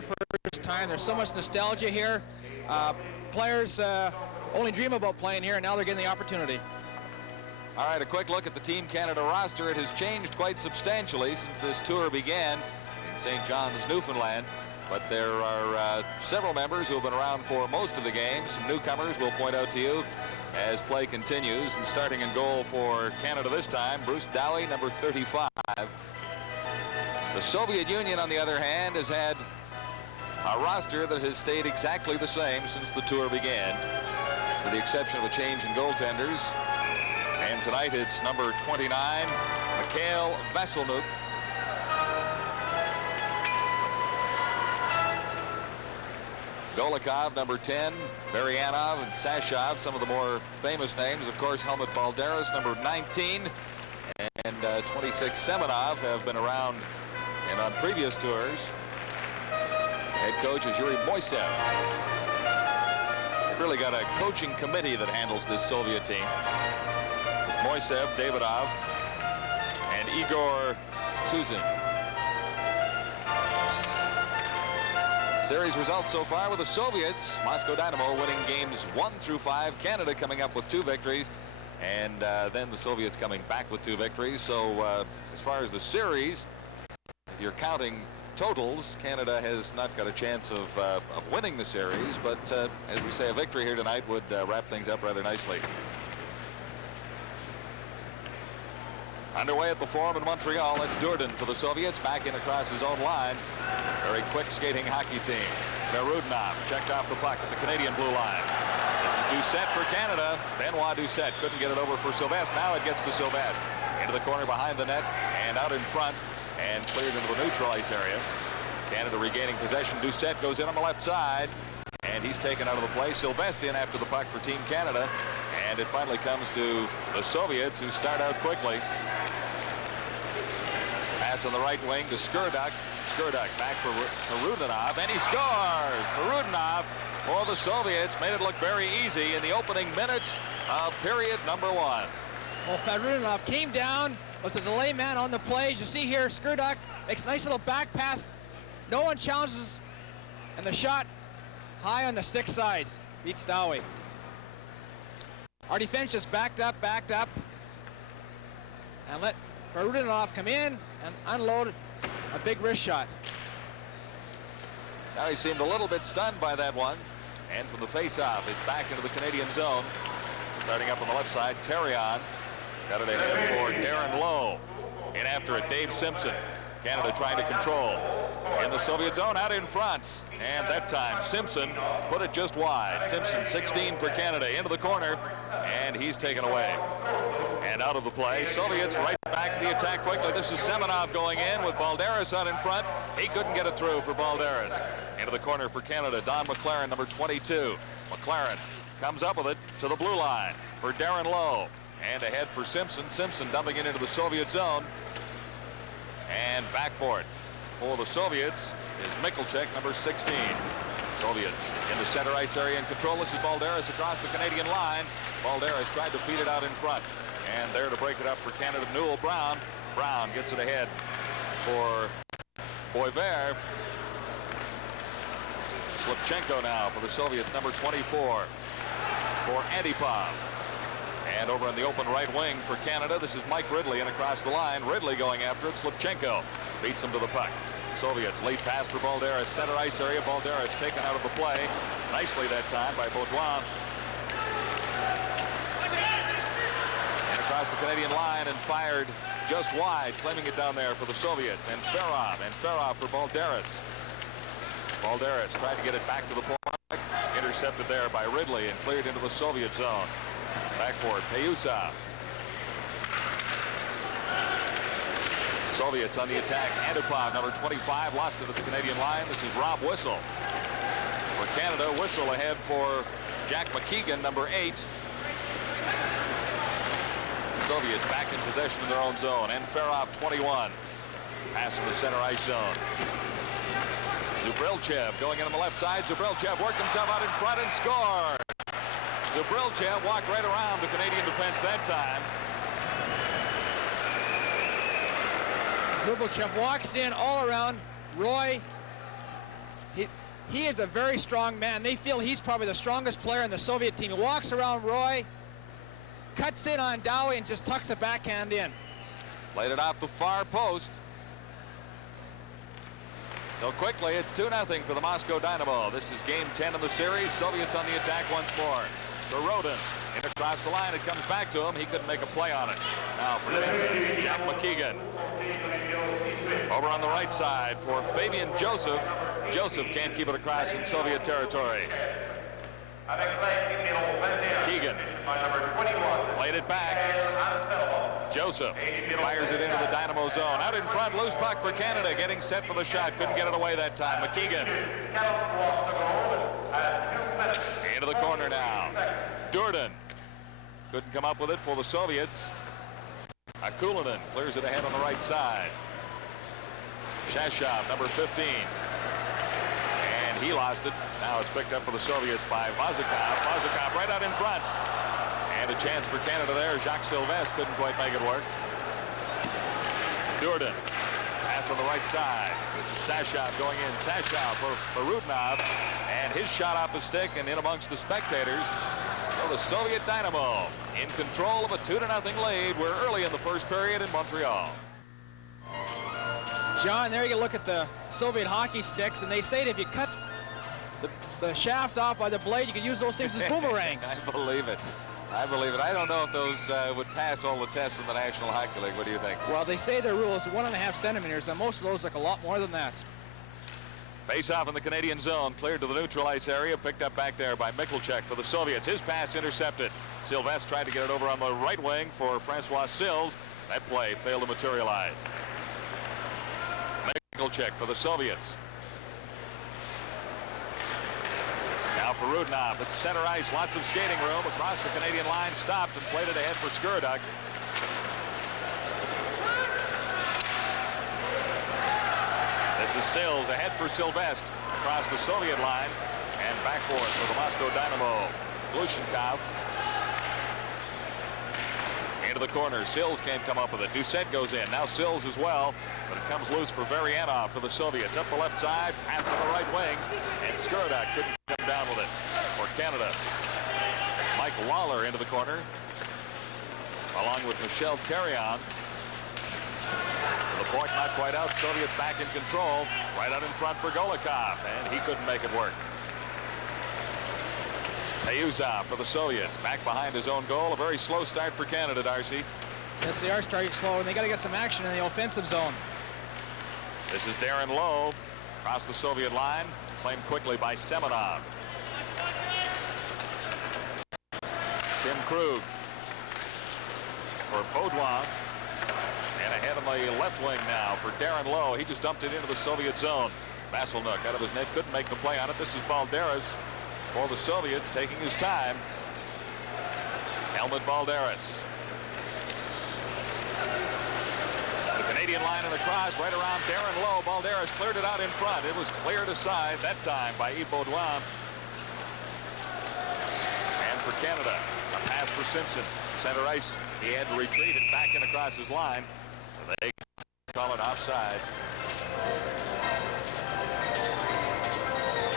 very first time. There's so much nostalgia here. Players only dream about playing here, and now they're getting the opportunity. All right, a quick look at the Team Canada roster. It has changed quite substantially since this tour began in St. John's, Newfoundland. But there are several members who have been around for most of the games. Some newcomers we'll point out to you as play continues. And starting in goal for Canada this time, Bruce Dowie, number 35. The Soviet Union, on the other hand, has had a roster that has stayed exactly the same since the tour began, with the exception of a change in goaltenders. And tonight it's number 29, Mikhail Vasilnuk. Golikov, number 10, Baryanov and Sashov, some of the more famous names. Of course, Helmut Balderas, number 19, and 26, Semenov, have been around and on previous tours. Head coach is Yuri Moisev. They've really got a coaching committee that handles this Soviet team. Moisev, Davidov, and Igor Tuzin. Series results so far with the Soviets. Moscow Dynamo winning games 1 through 5. Canada coming up with 2 victories. And then the Soviets coming back with 2 victories. So as far as the series, if you're counting totals, Canada has not got a chance of winning the series. But as we say, a victory here tonight would wrap things up rather nicely. Underway at the Forum in Montreal, it's Durden for the Soviets, back in across his own line. Very quick skating hockey team. Berudnov checked off the puck at the Canadian blue line. This is Doucette for Canada. Benoit Doucette couldn't get it over for Sylvestre. Now it gets to Sylvestre. Into the corner behind the net and out in front and cleared into the neutral ice area. Canada regaining possession. Doucette goes in on the left side and he's taken out of the play. Sylvestre in after the puck for Team Canada. And it finally comes to the Soviets, who start out quickly. Pass on the right wing to Skurduk. Skurduk back for Rudinov, and he scores! Rudinov for the Soviets made it look very easy in the opening minutes of period number 1. Well, Rudinov came down, was the delay man on the play. As you see here, Skurduk makes a nice little back pass. No one challenges, and the shot high on the stick sides beats Dowie. Our defense just backed up, and let Rudinov come in and unload a big wrist shot. Now he seemed a little bit stunned by that one. And from the face-off, it's back into the Canadian zone. Starting up on the left side, Terrion got it ahead for Darren Lowe. In after it, Dave Simpson. Canada trying to control. In the Soviet zone, out in front. And that time, Simpson put it just wide. Simpson, 16 for Canada, into the corner. And he's taken away. And out of the play, Soviets right back to the attack quickly. This is Semenov going in with Balderas out in front. He couldn't get it through for Balderas. Into the corner for Canada, Don McLaren, number 22. McLaren comes up with it to the blue line for Darren Lowe. And ahead for Simpson. Simpson dumping it into the Soviet zone. And back for it. For the Soviets is Mikulchek, number 16. Soviets in the center ice area in control. This is Balderas across the Canadian line. Balderas tried to feed it out in front. And there to break it up for Canada, Newell Brown. Brown gets it ahead for Boisvert. Slipchenko now for the Soviets, number 24 for Antipov. And over in the open right wing for Canada, this is Mike Ridley in across the line. Ridley going after it. Slipchenko beats him to the puck. Soviets late pass for Balderas, center ice area. Balderas taken out of the play nicely that time by Baudouin. And across the Canadian line and fired just wide, claiming it down there for the Soviets. And Ferrov for Balderas. Balderas tried to get it back to the point. Intercepted there by Ridley and cleared into the Soviet zone. Back for it, Payusov. Soviets on the attack. Antipov, number 25, lost it at the Canadian line. This is Rob Whistle. For Canada, Whistle ahead for Jack McKeegan, number 8. Soviets back in possession in their own zone. And Ferrov, 21. Pass in the center ice zone. Zubrilchev going in on the left side. Zubrilchev worked himself out in front and scored. Zubrilchev walked right around the Canadian defense that time. Zubrilchev walks in all around. Roy He is a very strong man. They feel he's probably the strongest player in the Soviet team. He walks around Roy, cuts in on Dowie, and just tucks a backhand in. Played it off the far post. So quickly, it's 2-0 for the Moscow Dynamo. This is game 10 of the series. Soviets on the attack once more. To Rodin. In across the line, it comes back to him. He couldn't make a play on it. Now for Jeff McKeegan. Over on the right side for Fabian Joseph. Joseph can't keep it across in Soviet territory. Keegan played it back. Joseph fires it into the Dynamo zone. Out in front, loose puck for Canada, getting set for the shot. Couldn't get it away that time. McKeegan. Into the corner now. Durden couldn't come up with it for the Soviets. Akulinen clears it ahead on the right side. Shashov, number 15. And he lost it. Now it's picked up for the Soviets by Vazikov. Vazikov right out in front. And a chance for Canada there. Jacques Sylvestre couldn't quite make it work. Durden. Pass on the right side. This is Sashov going in. Sashov for Rudnov. And his shot off the stick and in amongst the spectators. So the Soviet Dynamo in control of a 2-0 lead. We're early in the first period in Montreal. John, there you look at the Soviet hockey sticks, and they say that if you cut the shaft off by the blade, you can use those things as boomerangs. I believe it. I believe it. I don't know if those would pass all the tests in the National Hockey League. What do you think? Well, they say their rule is 1.5 centimeters, and most of those look a lot more than that. Face off in the Canadian zone, cleared to the neutral ice area, picked up back there by Michalchuk for the Soviets. His pass intercepted. Sylvestre tried to get it over on the right wing for Francois Sills. That play failed to materialize. Michalchuk for the Soviets. Now for Rudnov. It's center ice, lots of skating room. Across the Canadian line, stopped and played it ahead for Skurduk. This is Sills ahead for Sylvestre across the Soviet line and back for it for the Moscow Dynamo. Glushenkov into the corner. Sills can't come up with it. Doucette goes in. Now Sills as well, but it comes loose for Varianov for the Soviets. Up the left side, pass on the right wing, and Skurduk couldn't come down with it for Canada. Mike Lawler into the corner, along with Michel Therion. The point not quite out. Soviets back in control. Right out in front for Golikov, and he couldn't make it work. Ayuzov for the Soviets, back behind his own goal. A very slow start for Canada, Darcy. Yes, they are starting slow, and they got to get some action in the offensive zone. This is Darren Lowe across the Soviet line, claimed quickly by Semenov. Tim Krug for Baudouin. And ahead on the left wing now for Darren Lowe. He just dumped it into the Soviet zone. Vasilnuk out of his net, couldn't make the play on it. This is Balderas for the Soviets, taking his time. Helmut Balderas. The Canadian line and across, right around Darren Lowe. Balderas cleared it out in front. It was cleared aside that time by Yves Baudouin. And for Canada, a pass for Simpson. Center ice, he had to retreat and back in across his line. They call it offside.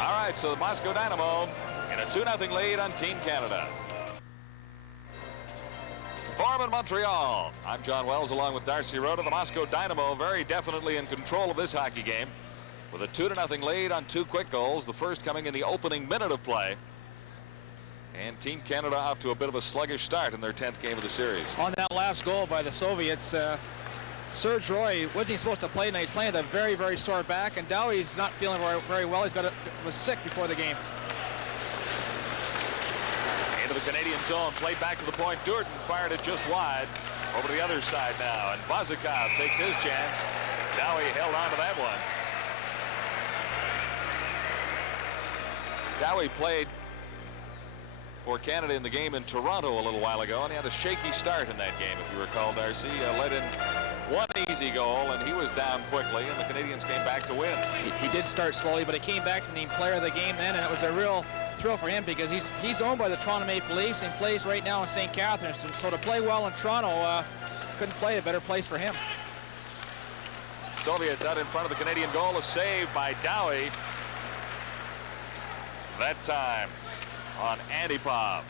All right, so the Moscow Dynamo in a 2-0 lead on Team Canada. From Montreal, I'm John Wells along with Darcy Rhoda. The Moscow Dynamo very definitely in control of this hockey game with a 2-0 lead on 2 quick goals, the first coming in the opening minute of play. And Team Canada off to a bit of a sluggish start in their 10th game of the series. On that last goal by the Soviets, Serge Roy wasn't supposed to play tonight. He's playing with a very, very sore back, and Dowie's not feeling very well. Was sick before the game. Into the Canadian zone, played back to the point. Durden fired it just wide. Over to the other side now, and Vazikov takes his chance. Dowie held on to that one. Dowie played for Canada in the game in Toronto a little while ago, and he had a shaky start in that game, if you recall, Darcy. Let in one easy goal, and he was down quickly, and the Canadians came back to win. He did start slowly, but he came back to named player of the game then, and it was a real thrill for him because he's owned by the Toronto Maple Leafs and plays right now in St. Catharines. So to play well in Toronto, couldn't play a better place for him. Soviets out in front of the Canadian goal, a save by Dowie. that time on Antipov.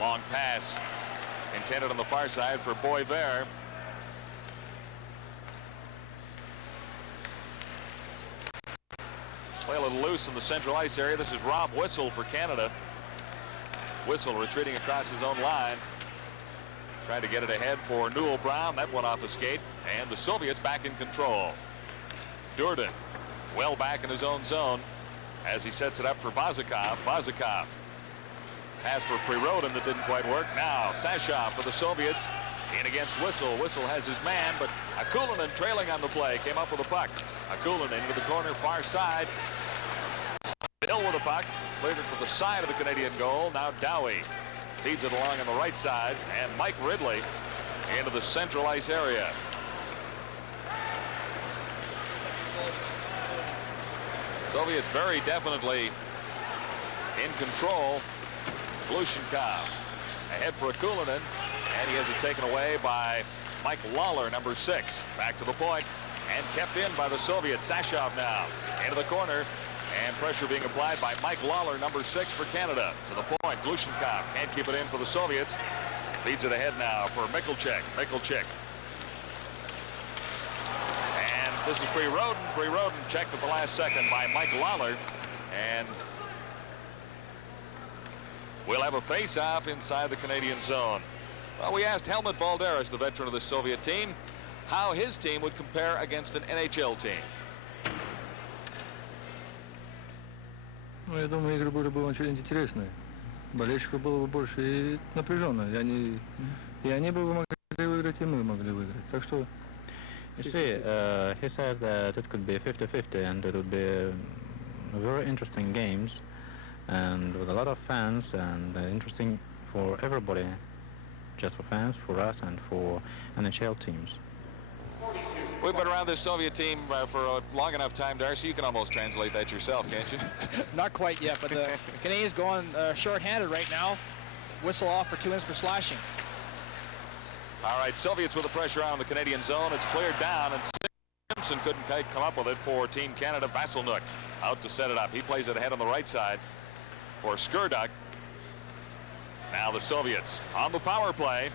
Long pass intended on the far side for Boisvert. Play a little loose in the central ice area. This is Rob Whistle for Canada. Whistle retreating across his own line. Trying to get it ahead for Newell Brown. That one off a skate. And the Soviets back in control. Durden well back in his own zone as he sets it up for Bazakov. Bazakov. Pass for Prirodin that didn't quite work. Now Sashov for the Soviets. In against Whistle. Whistle has his man, but Akulinen trailing on the play. Came up with a puck. Akulinen into the corner, far side. Still with a puck. Cleared it to the side of the Canadian goal. Now Dowie feeds it along on the right side. And Mike Ridley into the central ice area. Soviets very definitely in control. Glushenkov ahead for Akulinen, and he has it taken away by Mike Lawler, number 6. Back to the point and kept in by the Soviets. Sashov now into the corner, and pressure being applied by Mike Lawler, number 6 for Canada. To the point, Glushenkov can't keep it in for the Soviets. Feeds it ahead now for Mikulchik. Mikulchik. And this is Prirodin. Prirodin checked at the last second by Mike Lawler, and we'll have a face-off inside the Canadian zone. Well, we asked Helmut Balderas, the veteran of the Soviet team, how his team would compare against an NHL team. Ну, я думаю, игры были бы очень интересные. Болельщиков было бы больше и напряженно. И они бы могли выиграть, и мы могли выиграть. Так что... You see, he says that it could be 50-50 and it would be very interesting games and with a lot of fans and interesting for everybody, just for fans, for us and for NHL teams. We've been around this Soviet team for a long enough time, Darcy. You can almost translate that yourself, can't you? Not quite yet, but the Canadians going short-handed right now. Whistle off for 2 ins for slashing. All right, Soviets with the pressure on the Canadian zone. It's cleared down, and Simpson couldn't come up with it for Team Canada. Vasilnuk out to set it up. He plays it ahead on the right side for Skurduk. Now the Soviets on the power play,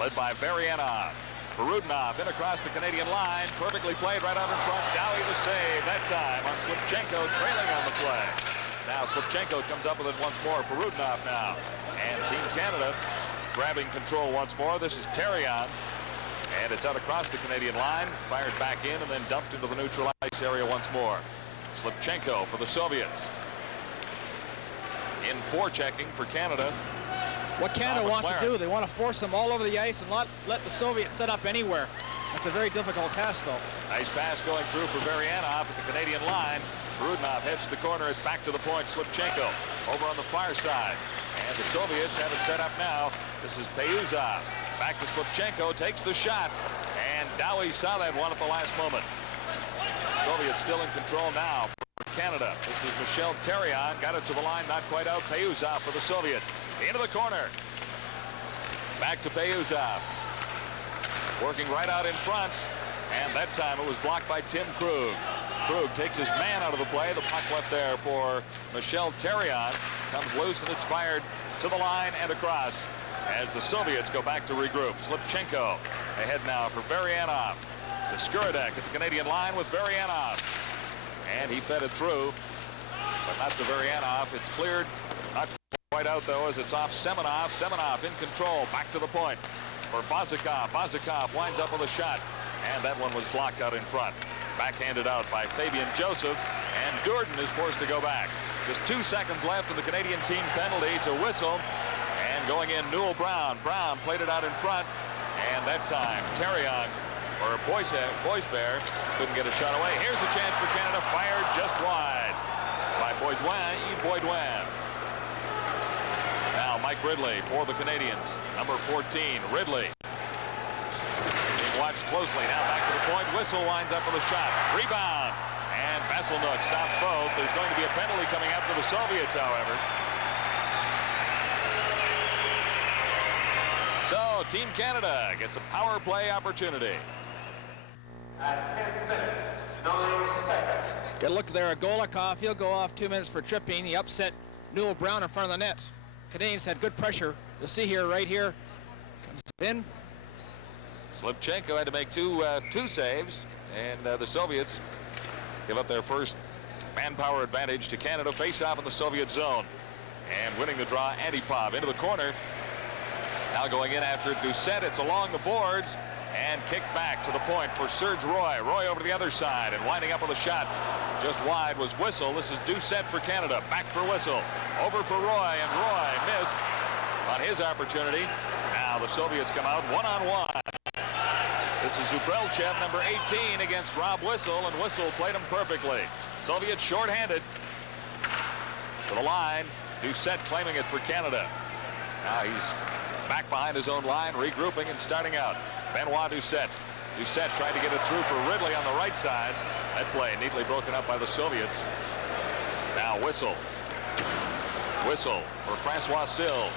led by Varianov. Perudinov in across the Canadian line. Perfectly played right out in front. Dowie the save that time on Slipchenko, trailing on the play. Now Slipchenko comes up with it once more. Perudinov now. And Team Canada grabbing control once more. This is Terrion. And it's out across the Canadian line. Fired back in and then dumped into the neutral ice area once more. Slipchenko for the Soviets. In forechecking for Canada. What Canada wants to do, they want to force them all over the ice and not let the Soviets set up anywhere. That's a very difficult task, though. Nice pass going through for Varianov at the Canadian line. Perudinov heads to the corner. It's back to the point. Slipchenko over on the far side. And the Soviets have it set up now. This is Payuzov. Back to Slipchenko. Takes the shot. And Dowie saw that one at the last moment. Soviets still in control now for Canada. This is Michel Terrion. Got it to the line. Not quite out. Payuzov for the Soviets. Into the corner. Back to Payuzov. Working right out in front. And that time it was blocked by Tim Krug. Krug takes his man out of the play. The puck left there for Michel Terrion. Comes loose and it's fired to the line and across as the Soviets go back to regroup. Slipchenko ahead now for Varianov. To Skurdek at the Canadian line with Varianov. And he fed it through, but not to Varianov. It's cleared. Not quite out, though, as it's off Semenov. Semenov in control. Back to the point for Bazakov. Bazakov winds up with a shot, and that one was blocked out in front. Backhanded out by Fabian Joseph, and Durden is forced to go back. Just 2 seconds left in the Canadian team penalty. It's a whistle, and going in Newell Brown. Brown played it out in front, and that time Terrion or Boisvert couldn't get a shot away. Here's a chance for Canada, fired just wide by Boudouin. Now Mike Ridley for the Canadians, number 14, Ridley. Being watched closely, now back to the point. Whistle winds up with a shot. Rebound, and Vasilnuk stops both. There's going to be a penalty coming after the Soviets, however. So Team Canada gets a power play opportunity. At 10 minutes, 9 seconds. Get a look there at Golikov. He'll go off 2 minutes for tripping. He upset Newell Brown in front of the net. Canadians had good pressure. You'll see here, right here, comes in. Slivchenko had to make two saves, and the Soviets give up their first manpower advantage to Canada. Face off in the Soviet zone, and winning the draw, Antipov into the corner. Now going in after Doucette. It's along the boards and kicked back to the point for Serge Roy. Roy over to the other side and winding up with a shot just wide was Whistle. This is Doucette for Canada. Back for Whistle. Over for Roy, and Roy missed on his opportunity. Now the Soviets come out one-on-one. This is Zubrelchev, number 18, against Rob Whistle, and Whistle played him perfectly. Soviets shorthanded to the line. Doucette claiming it for Canada. Now he's back behind his own line, regrouping and starting out. Benoit Doucette. Doucette tried to get it through for Ridley on the right side. That play neatly broken up by the Soviets. Now Whistle. Whistle for Francois Sill.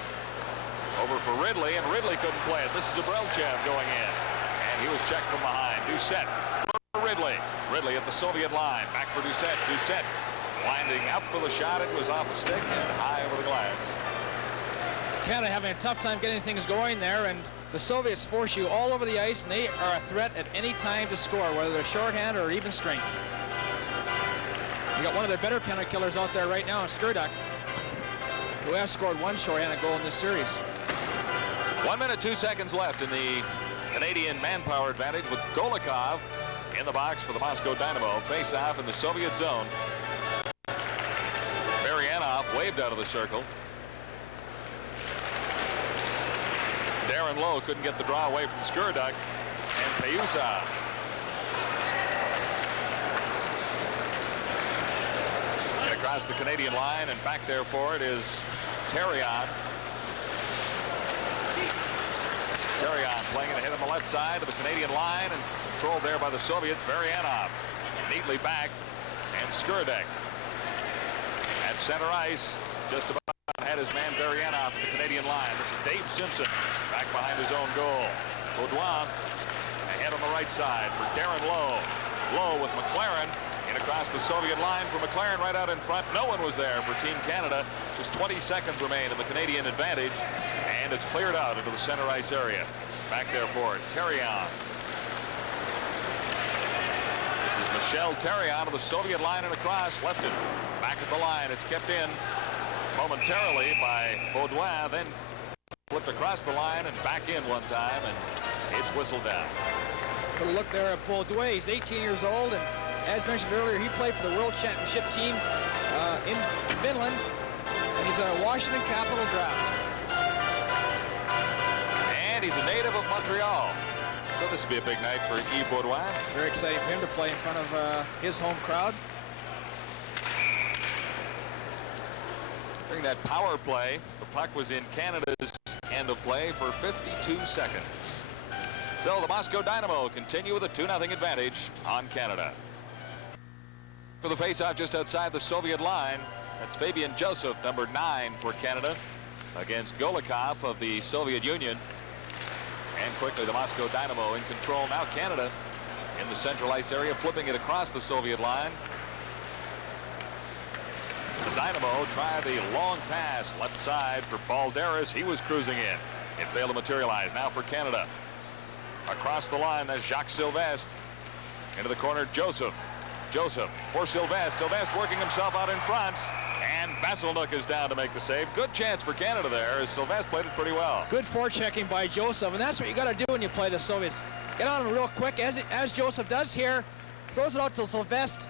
Over for Ridley, and Ridley couldn't play it. This is Zubrelchev going in, and he was checked from behind. Doucette for Ridley. Ridley at the Soviet line. Back for Doucette. Doucette winding up for the shot. It was off a stick and high over the glass. Canada having a tough time getting things going there, and the Soviets force you all over the ice, and they are a threat at any time to score, whether they're shorthand or even strength. You got one of their better penalty killers out there right now, Skurduk, who has scored one shorthanded goal in this series. 1 minute, 2 seconds left in the Canadian manpower advantage, with Golikov in the box for the Moscow Dynamo. Face off in the Soviet zone. Marianov waved out of the circle. Darren Lowe couldn't get the draw away from Skurduk, and Payusa. And across the Canadian line, and back there for it is Terrion. Terrion playing it ahead on the left side of the Canadian line, and controlled there by the Soviets. Varianov neatly back, and Skurduk at center ice, just about had his man Varianov at the Canadian line. This is Dave Simpson back behind his own goal. Baudouin ahead on the right side for Darren Lowe. Lowe with McLaren in across the Soviet line for McLaren right out in front. No one was there for Team Canada. Just 20 seconds remain in the Canadian advantage, and it's cleared out into the center ice area. Back there for it, Terrion. This is Michel Terrion of the Soviet line and across, left it back at the line. It's kept in momentarily by Baudouin, then flipped across the line and back in one time, and it's whistled down. Good look there at Baudouin. He's 18 years old, and as mentioned earlier, he played for the World Championship team in Finland, and he's on a Washington Capital draft. And he's a native of Montreal, so this will be a big night for Yves Baudouin. Very exciting for him to play in front of his home crowd. During that power play, the puck was in Canada's end of play for 52 seconds. So the Moscow Dynamo continue with a 2-0 advantage on Canada. For the faceoff just outside the Soviet line, that's Fabian Joseph, number 9 for Canada, against Golikov of the Soviet Union. And quickly the Moscow Dynamo in control. Now Canada in the central ice area, flipping it across the Soviet line. The Dynamo try the long pass left side for Balderas. He was cruising in. It failed to materialize. Now for Canada. Across the line, that's Jacques Sylvestre. Into the corner, Joseph. Joseph for Sylvestre. Sylvestre working himself out in front. And Vasilnuk is down to make the save. Good chance for Canada there, as Sylvestre played it pretty well. Good forechecking by Joseph, and that's what you got to do when you play the Soviets. Get on them real quick, as Joseph does here. Throws it out to Sylvestre.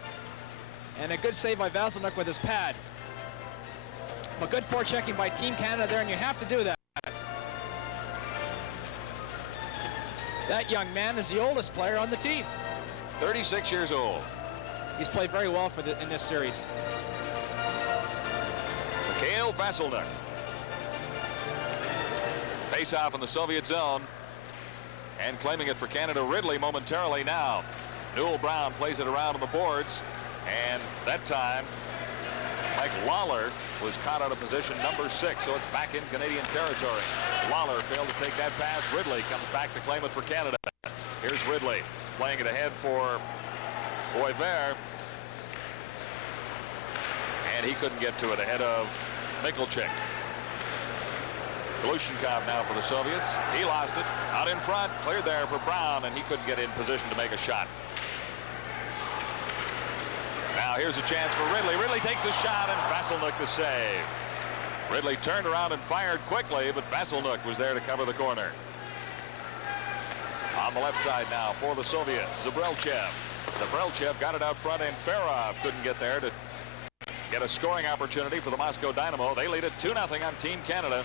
And a good save by Vasilnuk with his pad. But good forechecking by Team Canada there, and you have to do that. That young man is the oldest player on the team. 36 years old. He's played very well in this series. Mikhail Vasilnuk. Face off in the Soviet zone. And claiming it for Canada, Ridley momentarily now. Newell Brown plays it around on the boards. And that time, Mike Lawler was caught out of position number 6, so it's back in Canadian territory. Lawler failed to take that pass. Ridley comes back to claim it for Canada. Here's Ridley playing it ahead for Boisvert. and he couldn't get to it ahead of Mikulchik. Glushenkov now for the Soviets. He lost it. Out in front. Cleared there for Brown, and he couldn't get in position to make a shot. Now here's a chance for Ridley. Ridley takes the shot, and Vasilnuk the save. Ridley turned around and fired quickly, but Vasilnuk was there to cover the corner. On the left side now for the Soviets, Zabrelchev. Zabrelchev got it out front, and Ferov couldn't get there to get a scoring opportunity for the Moscow Dynamo. They lead it 2-0 on Team Canada.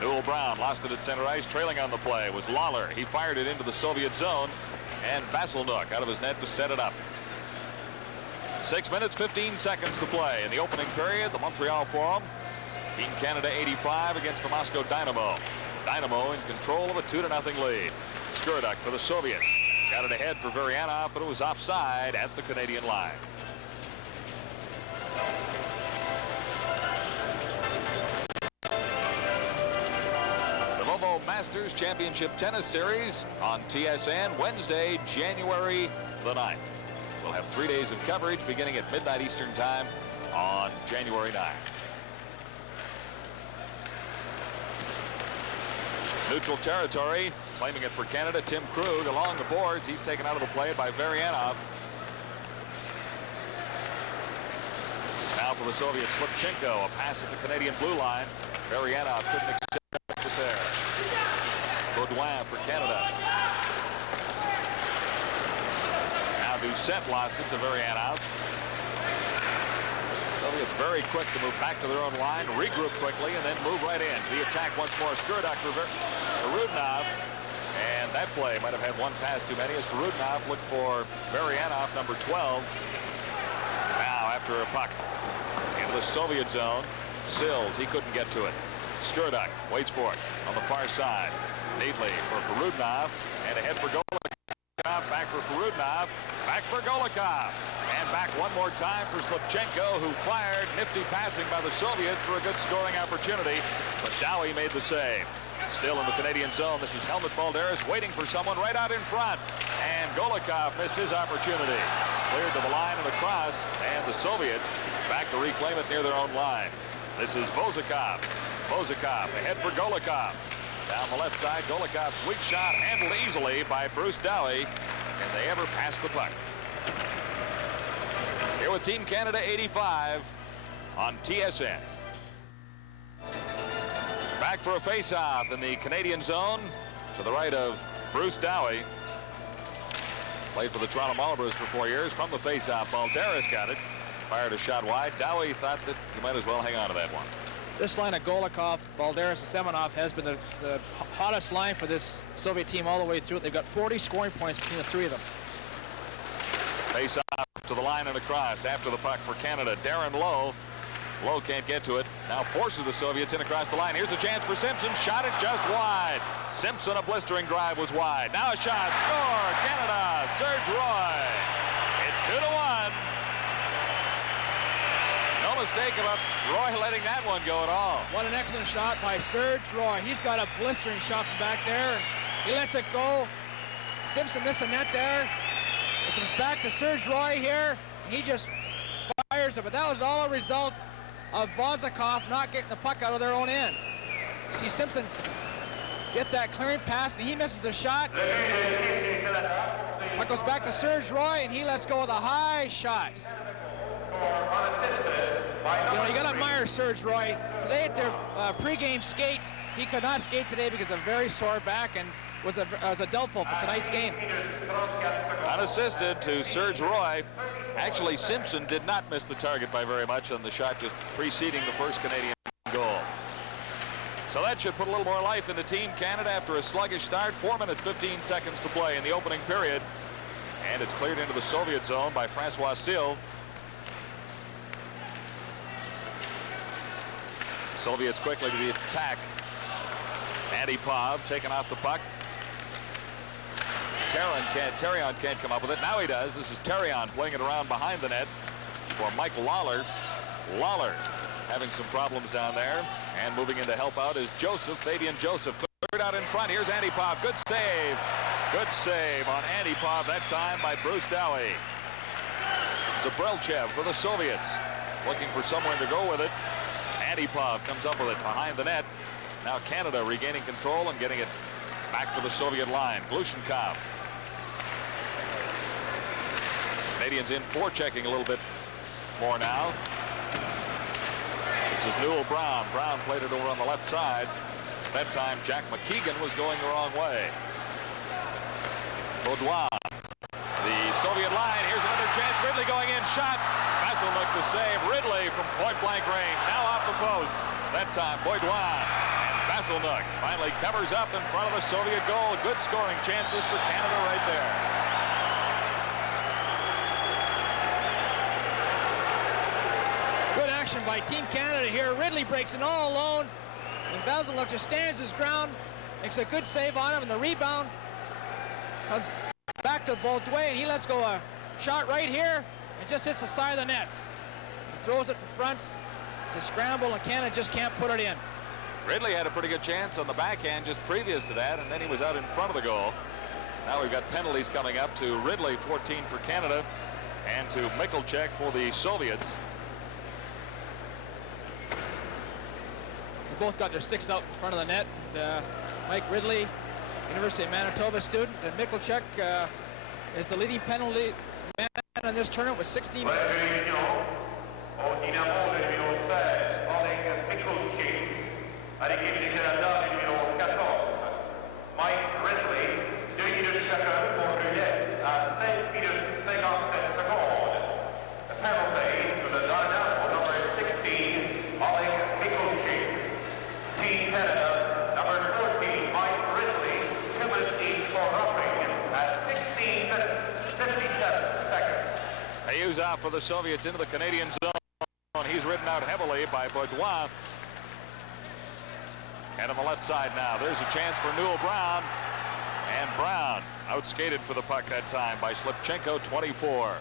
Newell Brown lost it at center ice. Trailing on the play was Lawler. He fired it into the Soviet zone, and Vasilnuk out of his net to set it up. 6 minutes, 15 seconds to play in the opening period. The Montreal Forum. Team Canada 85 against the Moscow Dynamo. Dynamo in control of a 2-0 lead. Skurduk for the Soviets. Got it ahead for Varianov, but it was offside at the Canadian line. The Volvo Masters Championship Tennis Series on TSN Wednesday, January the 9th. We'll have 3 days of coverage beginning at midnight Eastern Time on January 9th. Neutral territory, claiming it for Canada. Tim Krug along the boards. He's taken out of the play by Varianov. Now for the Soviets, Slipchenko, a pass at the Canadian blue line. Varianov couldn't accept it there. Baudouin for Canada. Now Doucette lost it to Varianov. Soviets very quick to move back to their own line, regroup quickly, and then move right in. The attack once more. Skurduk for Rudnov. And that play might have had one pass too many as Rudnov looked for Varianov, number 12. Now after a puck into the Soviet zone. Sills, he couldn't get to it. Skurduk waits for it on the far side. Neatly for Rudnov. And ahead for Golikov. Back for Rudnov. Back for Golikov. And back one more time for Slipchenko, who fired. Nifty passing by the Soviets for a good scoring opportunity. But Dowie made the save. Still in the Canadian zone. This is Helmut Balderas waiting for someone right out in front. And Golikov missed his opportunity. Cleared to the line and across. And the Soviets back to reclaim it near their own line. This is Vozakov. Vozakov ahead for Golikov. Down the left side, Golikov's weak shot handled easily by Bruce Dowie. Can they ever pass the puck? Here with Team Canada 85 on TSN. Back for a face-off in the Canadian zone to the right of Bruce Dowie. Played for the Toronto Marlboros for 4 years. From the face-off, Balderas got it. Fired a shot wide. Dowie thought that he might as well hang on to that one. This line of Golikov, Balderas, and Semenov has been the hottest line for this Soviet team all the way through. They've got 40 scoring points between the three of them. Face off to the line and across after the puck for Canada. Darren Lowe. Lowe can't get to it. Now forces the Soviets in across the line. Here's a chance for Simpson. Shot it just wide. Simpson, a blistering drive, was wide. Now a shot. Score! Canada. Serge Roy. It's 2-1. No mistake about Roy letting that one go at all. What an excellent shot by Serge Roy. He's got a blistering shot from back there. He lets it go. Simpson missed a net there. It comes back to Serge Roy here. He just fires it, but that was all a result of Vozakov not getting the puck out of their own end. See Simpson get that clearing pass, and he misses the shot. Puck goes back to Serge Roy, and he lets go with a high shot. You know, you got to admire Serge Roy. Today at their pregame skate, he could not skate today because of a very sore back and was a doubtful for tonight's game. Unassisted to Serge Roy. Actually, Simpson did not miss the target by very much on the shot just preceding the first Canadian goal. So that should put a little more life into Team Canada after a sluggish start. 4 minutes, 15 seconds to play in the opening period. And it's cleared into the Soviet zone by Francois Sill. Soviets quickly to the attack. Antipov taking off the puck. Terrion can't come up with it. Now he does. This is Terrion playing it around behind the net for Mike Lawler. Lawler having some problems down there. And moving in to help out is Joseph, Fabian Joseph. Cleared out in front. Here's Antipov. Good save. Good save on Antipov that time by Bruce Dowie. Zabrelchev for the Soviets. looking for someone to go with it. Antipov comes up with it behind the net. Now Canada regaining control and getting it back to the Soviet line. Glushenkov. Canadians in forechecking a little bit more now. This is Newell Brown. Brown played it over on the left side. That time Jack McKeegan was going the wrong way. Baudouin. The Soviet line. Here's another chance. Ridley going in. Shot. Vasiluk the save. Ridley from point-blank range. Now off the post. That time Baudouin. And Vasiluk finally covers up in front of the Soviet goal. Good scoring chances for Canada right there. Good action by Team Canada here. Ridley breaks it all alone. And Vasiluk just stands his ground. Makes a good save on him. And the rebound comes back to Baudouin. And he lets go a shot right here. And just hits the side of the net. He throws it in front. It's a scramble. And Canada just can't put it in. Ridley had a pretty good chance on the backhand just previous to that. And then he was out in front of the goal. Now we've got penalties coming up to Ridley, 14 for Canada. And to Michalczyk for the Soviets. They both got their sticks out in front of the net. Mike Ridley, University of Manitoba student, and Michalczyk is the leading penalty man in this tournament with 16 minutes. Au Dynamo le numéro 16, avec Michalczyk, à l'équipe du Canada le numéro 14. Mike Ridley, 2 minutes chacun pour Rudess à 16 minutes 57 secondes. The penalties for the Dynamo number 16, avec Michalczyk. Team Canada, number 14, Mike Ridley, penalty for roughing at 16 minutes, 57 seconds. Ayuzov for the Soviets into the Canadian zone. He's ridden out heavily by Baudouin. And on the left side now, there's a chance for Newell Brown. And Brown outskated for the puck that time by Slipchenko, 24.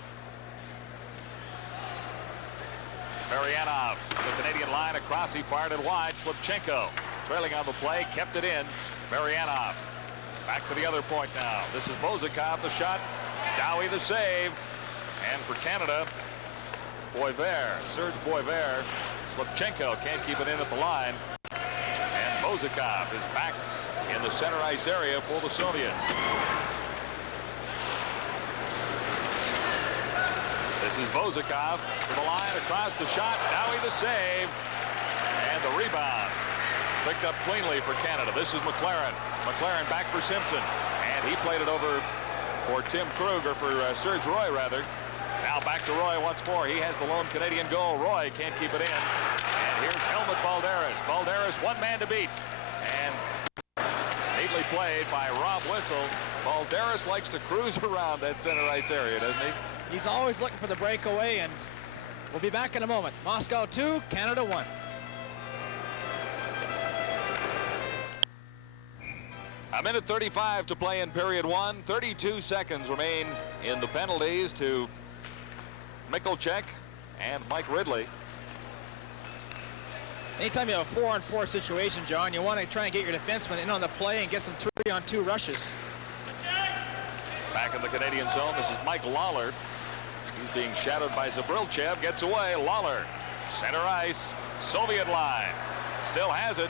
Marianov, the Canadian line across, he fired it wide. Slipchenko trailing on the play, kept it in. Marianov back to the other point now. This is Bozakov, the shot. Dowie the save. And for Canada, Boisvert, Serge Boisvert. Slipchenko can't keep it in at the line. And Bozakov is back in the center ice area for the Soviets. This is Bozakov to the line, across the shot. Dowie the save. And the rebound. Picked up cleanly for Canada. This is McLaren. McLaren back for Simpson. And he played it over for Tim Krug, or for Serge Roy, rather. Now back to Roy once more. He has the lone Canadian goal. Roy can't keep it in. And here's Helmut Balderas. Balderas, one man to beat. And neatly played by Rob Whistle. Balderas likes to cruise around that center ice area, doesn't he? He's always looking for the breakaway, and we'll be back in a moment. Moscow 2, Canada 1. A minute 35 to play in period 1. 32 seconds remain in the penalties to Michalczyk and Mike Ridley. Anytime you have a 4-on-4 situation, John, you want to try and get your defenseman in on the play and get some 3-on-2 rushes. Back in the Canadian zone, this is Mike Lawler. He's being shadowed by Zabrilchev. Gets away. Lawler, center ice, Soviet line. Still has it.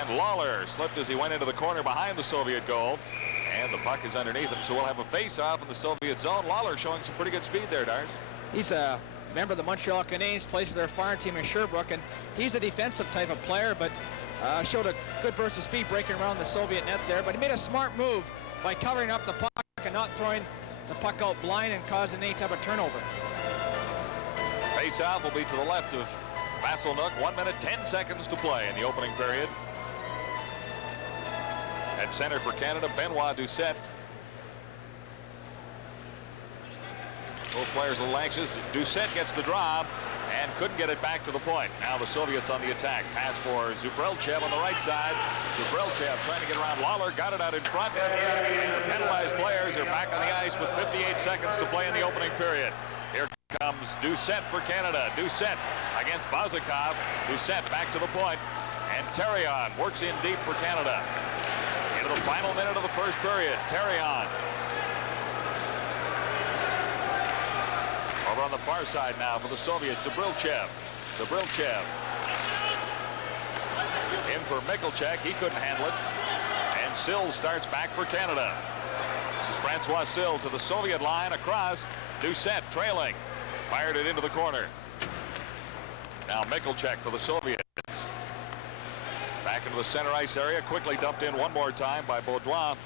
And Lawler slipped as he went into the corner behind the Soviet goal. And the puck is underneath him, so we'll have a face-off in the Soviet zone. Lawler showing some pretty good speed there, Dars. He's a member of the Montreal Canadiens, plays for their farm team in Sherbrooke, and he's a defensive type of player, but showed a good burst of speed breaking around the Soviet net there. But he made a smart move by covering up the puck and not throwing the puck out blind and causing any type of turnover. Face-off will be to the left of Vasiluk. 1 minute, 10 seconds to play in the opening period. At center for Canada, Benoit Doucette. Both players a little anxious. Doucette gets the drop and couldn't get it back to the point. Now the Soviets on the attack. Pass for Zubrelchev on the right side. Zubrelchev trying to get around Lawler. Got it out in front. The penalized players are back on the ice with 58 seconds to play in the opening period. Here comes Doucette for Canada. Doucette against Bozakov. Doucette back to the point. And Terrion works in deep for Canada. Into the final minute of the first period. Terrion. Over on the far side now for the Soviets, Zabrilchev. Zabrilchev. In for Michalchek. He couldn't handle it. And Sills starts back for Canada. This is Francois Sills to the Soviet line across. Doucette trailing. Fired it into the corner. Now Michalchek for the Soviets. Back into the center ice area. Quickly dumped in one more time by Baudouin.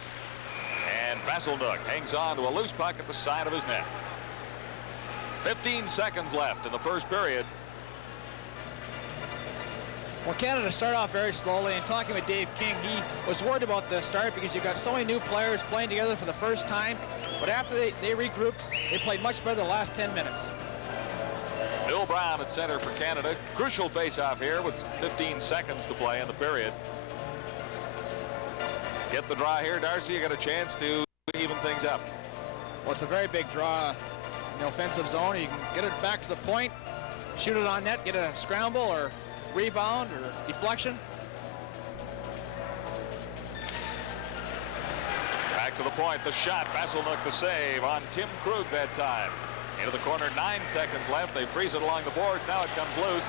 And Vasilnuk hangs on to a loose puck at the side of his net. 15 seconds left in the first period. Well, Canada started off very slowly, and talking with Dave King, he was worried about the start because you've got so many new players playing together for the first time. But after they regrouped, they played much better the last 10 minutes. Bill Brown at center for Canada. Crucial face-off here with 15 seconds to play in the period. Get the draw here, Darcy. You got a chance to even things up. Well, it's a very big draw in the offensive zone. You can get it back to the point, shoot it on net, get a scramble or rebound or deflection. Back to the point, the shot. Vasilnuk the save on Tim Krug that time. Into the corner, 9 seconds left. They freeze it along the boards. Now it comes loose.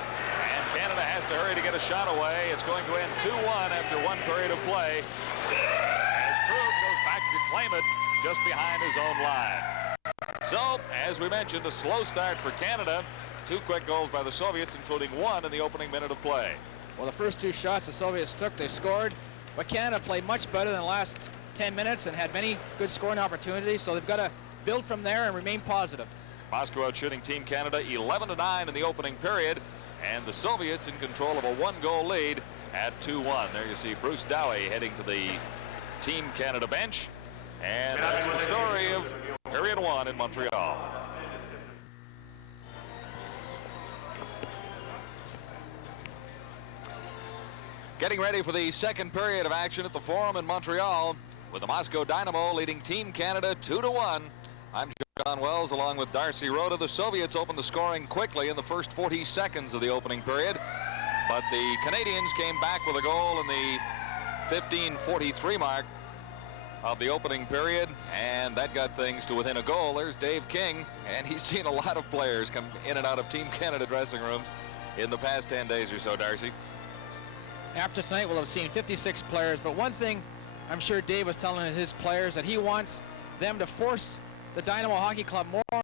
And Canada has to hurry to get a shot away. It's going to end 2-1 after one period of play. As Krug goes back to claim it just behind his own line. So, as we mentioned, a slow start for Canada. 2 quick goals by the Soviets, including one in the opening minute of play. Well, the first 2 shots the Soviets took, they scored. But Canada played much better than the last 10 minutes and had many good scoring opportunities. So they've got to build from there and remain positive. Moscow out shooting Team Canada 11-9 in the opening period, and the Soviets in control of a 1-goal lead at 2-1. There you see Bruce Dowie heading to the Team Canada bench, and that's the story of period 1 in Montreal. Getting ready for the second period of action at the Forum in Montreal, with the Moscow Dynamo leading Team Canada 2-1. I'm John Wells along with Darcy Rhoda. The Soviets opened the scoring quickly in the first 40 seconds of the opening period, but the Canadians came back with a goal in the 15:43 mark of the opening period, and that got things to within a goal. There's Dave King, and he's seen a lot of players come in and out of Team Canada dressing rooms in the past 10 days or so, Darcy. After tonight, we'll have seen 56 players, but one thing I'm sure Dave was telling his players that he wants them to force the Dynamo Hockey Club more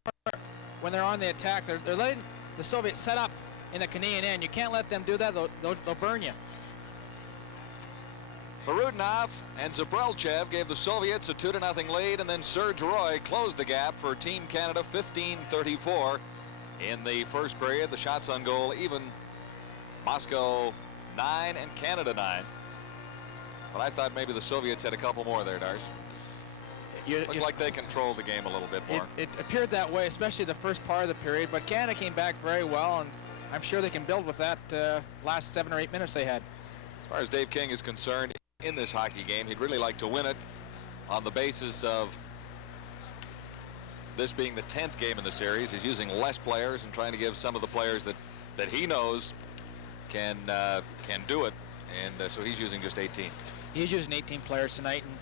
when they're on the attack. They're letting the Soviets set up in the Canadian end. You can't let them do that. They'll burn you. Perudinov and Zabrilchev gave the Soviets a 2-0 lead, and then Serge Roy closed the gap for Team Canada 15-34 in the first period. The shots on goal even. Moscow 9 and Canada 9. But I thought maybe the Soviets had a couple more there, Darce. Looked like they controlled the game a little bit more. It appeared that way, especially the first part of the period, but Canada came back very well, and I'm sure they can build with that last 7 or 8 minutes they had. As far as Dave King is concerned, in this hockey game, he'd really like to win it on the basis of this being the 10th game in the series. He's using less players and trying to give some of the players that he knows can do it, and so he's using just 18. He's using 18 players tonight, and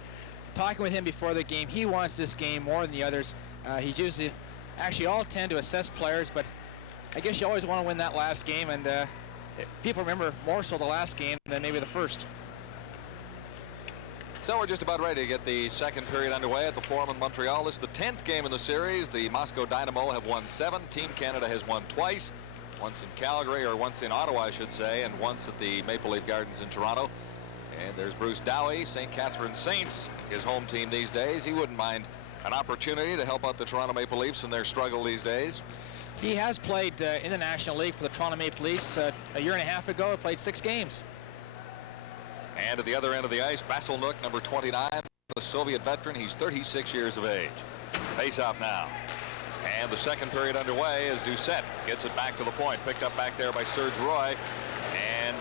talking with him before the game, he wants this game more than the others. He's usually actually all 10 to assess players, but I guess you always want to win that last game, and people remember more so the last game than maybe the first. So we're just about ready to get the second period underway at the Forum in Montreal. This is the 10th game in the series. The Moscow Dynamo have won 7. Team Canada has won twice. Once in Calgary, or once in Ottawa, I should say, and once at the Maple Leaf Gardens in Toronto. And there's Bruce Dowie, St. Catharines Saints, his home team these days. He wouldn't mind an opportunity to help out the Toronto Maple Leafs in their struggle these days. He has played in the National League for the Toronto Maple Leafs a year and a half ago. He played 6 games. And at the other end of the ice, Vasilnuk, number 29, the Soviet veteran. He's 36 years of age. Face-off now. And the second period underway as Doucette gets it back to the point. Picked up back there by Serge Roy. And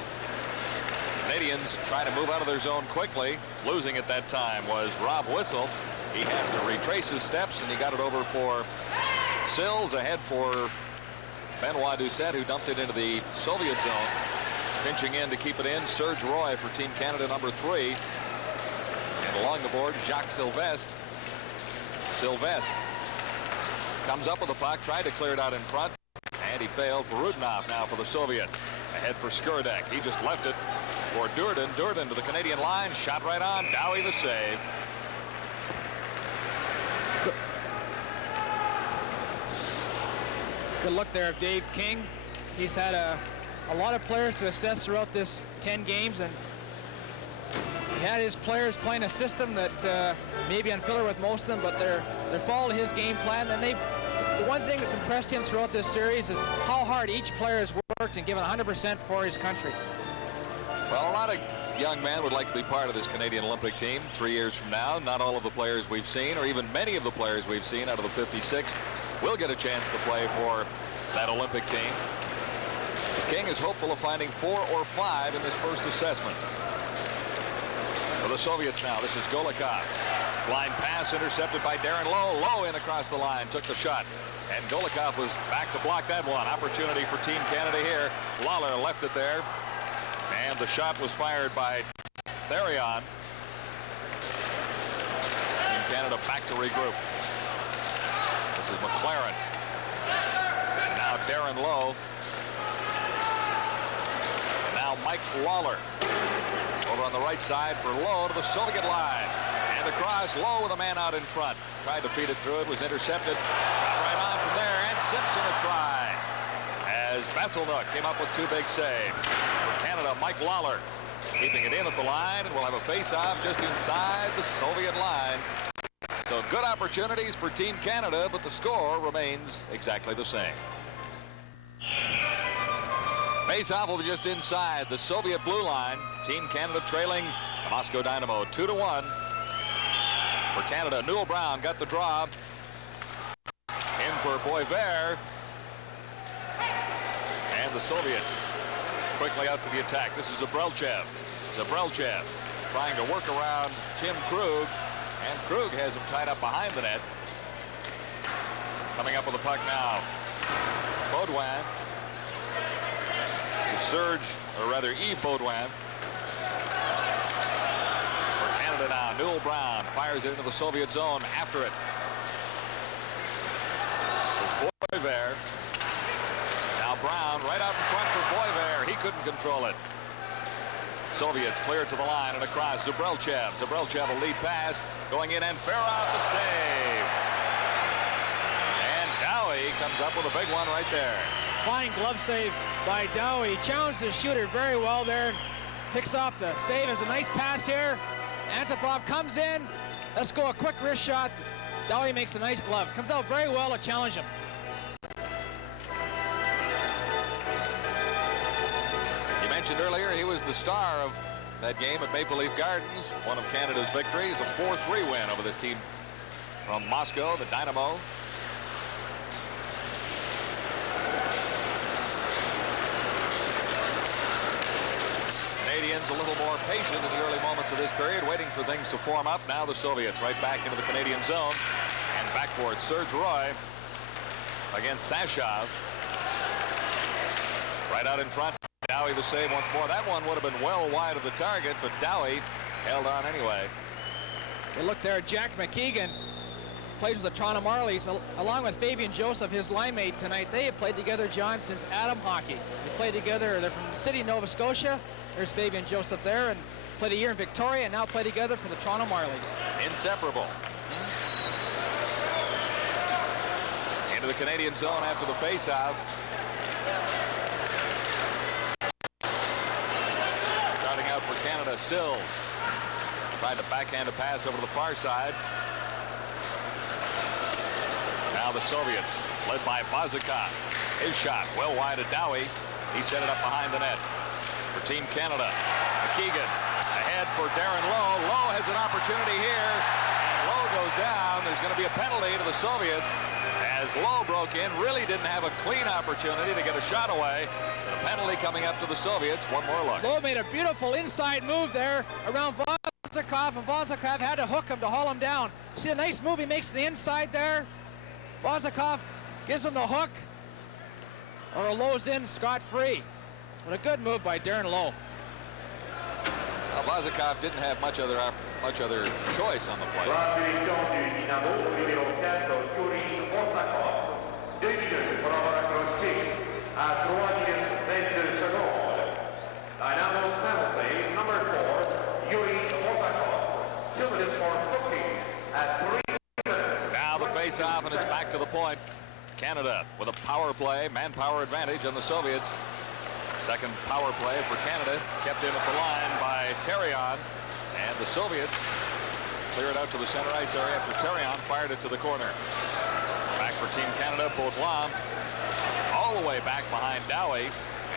Canadians trying to move out of their zone quickly. Losing at that time was Rob Whistle. He has to retrace his steps, and he got it over for Sills, ahead for Benoit Doucette, who dumped it into the Soviet zone. Pinching in to keep it in, Serge Roy for Team Canada, number 3. And along the board, Jacques Sylvestre. Comes up with the puck, tried to clear it out in front, and he failed for Rudinoff now for the Soviets. Ahead for Skurdek. He just left it for Durden. Durden to the Canadian line. Shot right on. Dowie the save. Good look there of Dave King. He's had a lot of players to assess throughout this 10 games, and he had his players playing a system that may be unfamiliar with most of them, but they're following his game plan. And the one thing that's impressed him throughout this series is how hard each player has worked and given 100% for his country. Well, a lot of young men would like to be part of this Canadian Olympic team 3 years from now. Not all of the players we've seen, or even many of the players we've seen out of the 56, will get a chance to play for that Olympic team. King is hopeful of finding 4 or 5 in this first assessment. For the Soviets now, this is Golikov. Line pass intercepted by Darren Lowe. Lowe in across the line, took the shot. And Golikov was back to block that one. Opportunity for Team Canada here. Lawler left it there. And the shot was fired by Therion. Team Canada back to regroup. This is McLaren. And now Darren Lowe. And now Mike Lawler. Over on the right side for Lowe to the Soviet line. And across, Lowe with a man out in front. Tried to feed it through. It was intercepted. Shot right on from there. And Simpson a try. As Vasselnook came up with 2 big saves. For Canada, Mike Lawler keeping it in at the line. And we'll have a face-off just inside the Soviet line. So good opportunities for Team Canada, but the score remains exactly the same. Face-off will be just inside the Soviet blue line. Team Canada trailing the Moscow Dynamo 2-1. For Canada, Newell Brown got the draw. In for Boisvert. And the Soviets quickly out to the attack. This is Zabrelchev. Zabrelchev trying to work around Tim Krug. And Krug has him tied up behind the net. Coming up with the puck now. Baudouin. This is Serge, or rather Yves Baudouin. For Canada now, Newell Brown fires it into the Soviet zone after it. There's Boisvert. Now Brown right out in front for Boisvert. He couldn't control it. Soviets clear it to the line and across. Zabrelchev. Zabrelchev a lead pass. Going in and Farah the save. And Dowie comes up with a big one right there. Fine glove save by Dowie. Challenged the shooter very well there. Picks off the save. There's a nice pass here. Antipov comes in. Let's go a quick wrist shot. Dowie makes a nice glove. Comes out very well to challenge him. You mentioned earlier he was the star of that game at Maple Leaf Gardens. One of Canada's victories, a 4-3 win over this team from Moscow, the Dynamo. Canadians a little more patient in the early moments of this period, waiting for things to form up. Now the Soviets right back into the Canadian zone. And back for it, Serge Roy against Sashov. Right out in front. Dowie the save once more. That one would have been well wide of the target, but Dowie held on anyway. Good look there. Jack McKeegan plays with the Toronto Marlies along with Fabian Joseph, his line mate tonight. They have played together, John, since Atom Hockey. They played together. They're from the city of Nova Scotia. There's Fabian Joseph there, and played a year in Victoria and now play together for the Toronto Marlies. Inseparable. Into the Canadian zone after the faceoff. Starting out for Canada, Sills. Trying to backhand a pass over to the far side. Now the Soviets, led by Vazikov. His shot well wide of Dowie. He set it up behind the net. For Team Canada, McKeegan ahead for Darren Lowe. Lowe has an opportunity here. And Lowe goes down. There's going to be a penalty to the Soviets as Lowe broke in. Really didn't have a clean opportunity to get a shot away. And a penalty coming up to the Soviets. One more look. Lowe made a beautiful inside move there around Vazikov, and Vazikov had to hook him to haul him down. See a nice move he makes to the inside there. Vazikov gives him the hook. Or Lowe's in scot-free. What a good move by Darren Lowe. Well, Vazikov didn't have much other choice on the play. Transition du Dynamo, numéro 4, Yuri Osakov. à 3,22 secondes. Dynamo's penalty, number 4, Yuri Osakov, 2 minutes for hooking at 3 minutes. Now the face-off, and it's back to the point. Canada with a power play, manpower advantage on the Soviets. Second power play for Canada, kept in at the line by Terrion, and the Soviets clear it out to the center ice area after Terrion fired it to the corner. Back for Team Canada, Baudouin all the way back behind Dowie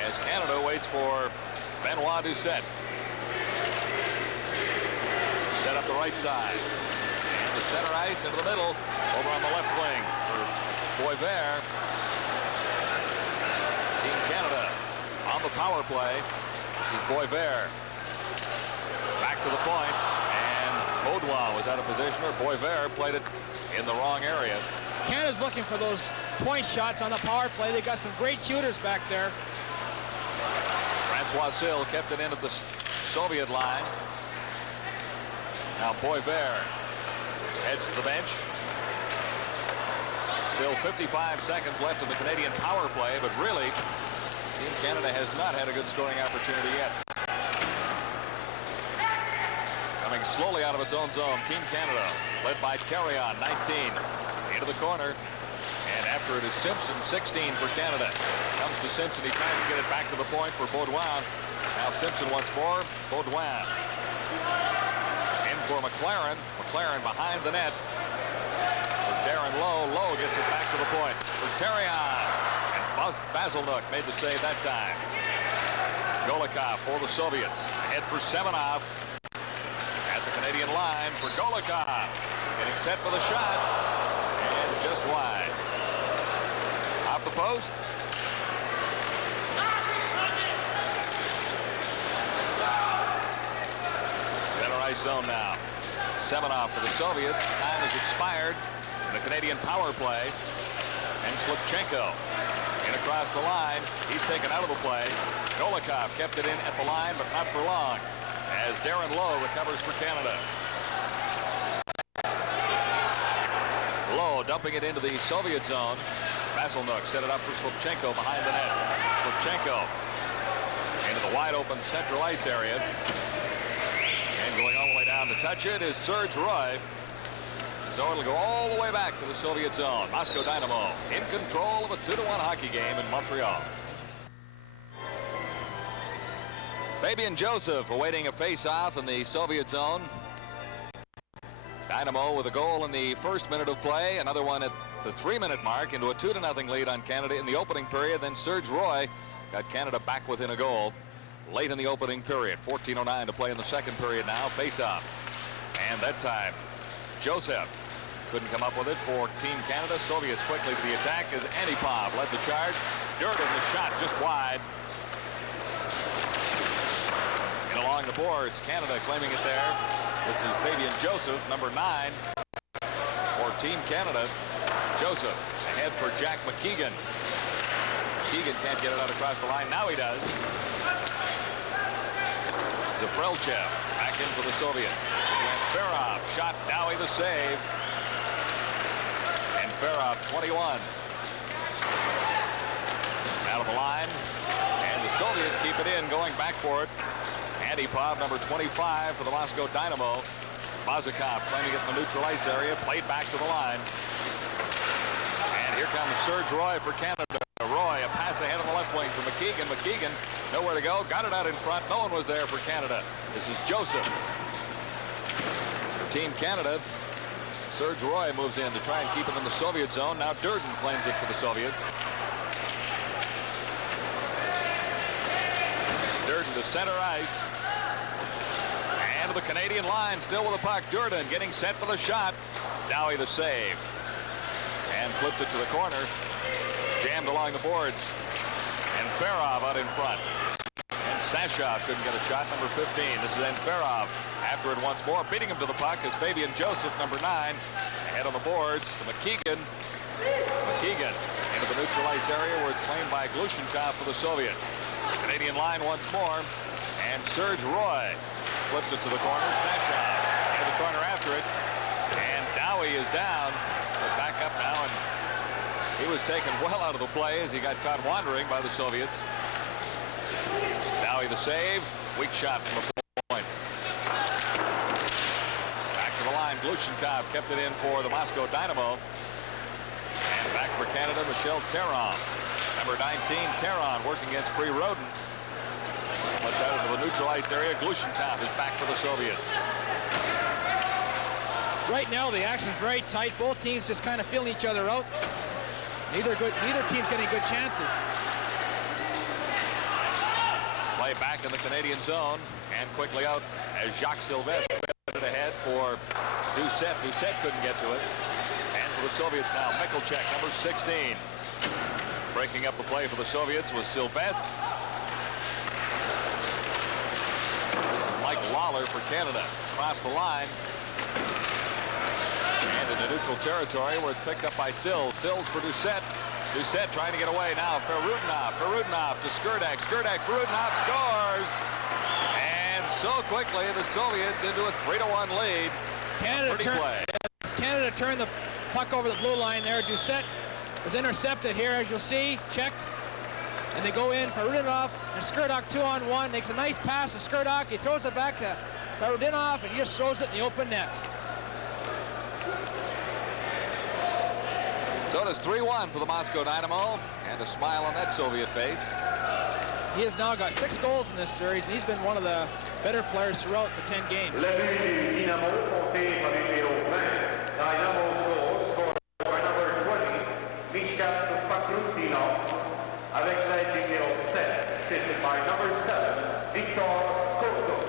as Canada waits for Benoit Doucette. Set up the right side. And the center ice into the middle, over on the left wing for Boisvert. Team Canada on the power play. This is Boisvert. Back to the points, and Baudouin was out of position, or Boisvert played it in the wrong area. Canada's looking for those point shots on the power play. They got some great shooters back there. Francois Sill kept it in at the Soviet line. Now Boisvert heads to the bench. Still 55 seconds left in the Canadian power play, but really, Team Canada has not had a good scoring opportunity yet. Coming slowly out of its own zone, Team Canada, led by Terrion, 19, into the corner. And after it is Simpson, 16 for Canada. Comes to Simpson, he tries to get it back to the point for Baudouin. Now Simpson once more, Baudouin. In for McLaren. McLaren behind the net. For Darren Lowe. Lowe gets it back to the point for Terrion. And Basilnook made the save that time. Golikov for the Soviets. Ahead for Semenov. At the Canadian line for Golikov. Getting set for the shot. And just wide. Off the post. Center ice zone now. Semenov for the Soviets. Time has expired in the Canadian power play. And Slipchenko in across the line. He's taken out of the play. Golikov kept it in at the line, but not for long, as Darren Lowe recovers for Canada. Lowe dumping it into the Soviet zone. Basilnook set it up for Slipchenko behind the net. Slipchenko into the wide open central ice area. And going all the way down to touch it is Serge Roy. So it'll go all the way back to the Soviet zone. Moscow Dynamo in control of a 2-1 hockey game in Montreal. Fabian Joseph awaiting a face-off in the Soviet zone. Dynamo with a goal in the first minute of play, another one at the 3-minute mark into a 2-0 lead on Canada in the opening period. Then Serge Roy got Canada back within a goal late in the opening period. 14:09 to play in the second period now. Face-off. And that time, Joseph couldn't come up with it for Team Canada. Soviets quickly to the attack as Antipov led the charge. Durden, the shot just wide. And along the boards, Canada claiming it there. This is Fabian Joseph, number 9 for Team Canada. Joseph ahead for Jack McKeegan. McKeegan can't get it out across the line. Now he does. Zaprelchev back in for the Soviets. And Ferrov shot. Dowie the save. And Ferrov 21. Out of the line. And the Soviets keep it in, going back for it. Antipov, number 25 for the Moscow Dynamo. Mazikov claiming it in the neutral ice area. Played back to the line. And here comes Serge Roy for Canada. Roy, a pass ahead on the left wing for McKeegan. McKeegan, nowhere to go. Got it out in front. No one was there for Canada. This is Joseph. For Team Canada, Serge Roy moves in to try and keep it in the Soviet zone. Now Durden claims it for the Soviets. Durden to center ice. And to the Canadian line, still with the puck. Durden getting set for the shot. Dowie the save. And flipped it to the corner. Jammed along the boards. And Ferrov out in front. And Sashov couldn't get a shot, number 15. This is then Ferrov after it once more. Beating him to the puck is Fabian Joseph, number 9. Ahead on the boards to McKeegan. McKeegan into the neutral ice area where it's claimed by Glushenkov for the Soviets. Canadian line once more. And Serge Roy flips it to the corner. Sashov into the corner after it. And Dowie is down. But back up now, and He was taken well out of the play as he got caught wandering by the Soviets. Now the save. Weak shot from the point. Back to the line. Glushenkov kept it in for the Moscow Dynamo. And back for Canada, Michel Terran. Number 19, Terran working against Pre Roden. Left out into the neutral ice area. Glushenkov is back for the Soviets. Right now the action's very tight. Both teams just kind of feeling each other out. Neither team's getting good chances. Play back in the Canadian zone and quickly out as Jacques Sylvestre put it ahead for Doucette. Doucette couldn't get to it. And for the Soviets now, Michalchek, number 16. Breaking up the play for the Soviets was Sylvestre. This is Mike Lawler for Canada. Across the line. And into neutral territory where it's picked up by Sills. Sills for Doucette. Doucette trying to get away now. Perudinov to Skurdak. Skurdak, Perudinov scores. And so quickly the Soviets into a 3-1 lead. Canada turned the puck over the blue line there. Doucette was intercepted here, as you'll see. Checked. And they go in. Perudinov and Skurdak 2-on-1. Makes a nice pass to Skurdak. He throws it back to Perudinov and he just throws it in the open net. So it is 3-1 for the Moscow Dynamo, and a smile on that Soviet face. He has now got 6 goals in this series, and he's been one of the better players throughout the 10 games. Le but du Dynamo porté par le numéro 20. Dynamo goal scored by number 20, Mishka Pakrutinov, avec l'aide du numéro 7, assisted by number 7, Victor Skotov.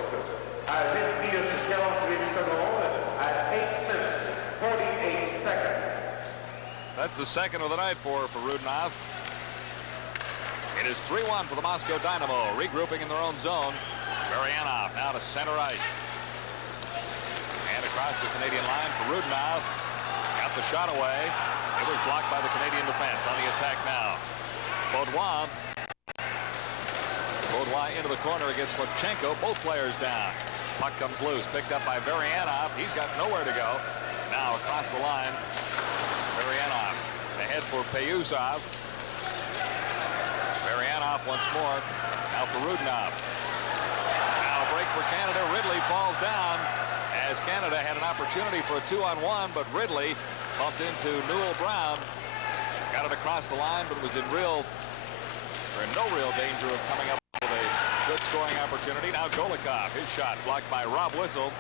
À 8 minutes 48 secondes, at 8 minutes 48 seconds. That's the second of the night for Perudinov. It is 3-1 for the Moscow Dynamo, regrouping in their own zone. Varianov now to center ice. And across the Canadian line, Perudinov got the shot away. It was blocked by the Canadian defense. On the attack now. Baudouin into the corner against Lutchenko. Both players down. Puck comes loose, picked up by Varianov. He's got nowhere to go. Now across the line. Varianov ahead for Payuzov. Varianov once more. Now for Perudinov. Now a break for Canada. Ridley falls down as Canada had an opportunity for a 2-on-1, but Ridley bumped into Newell Brown. Got it across the line, but was in no real danger of coming up with a good scoring opportunity. Now Golikov, his shot blocked by Rob Whistle.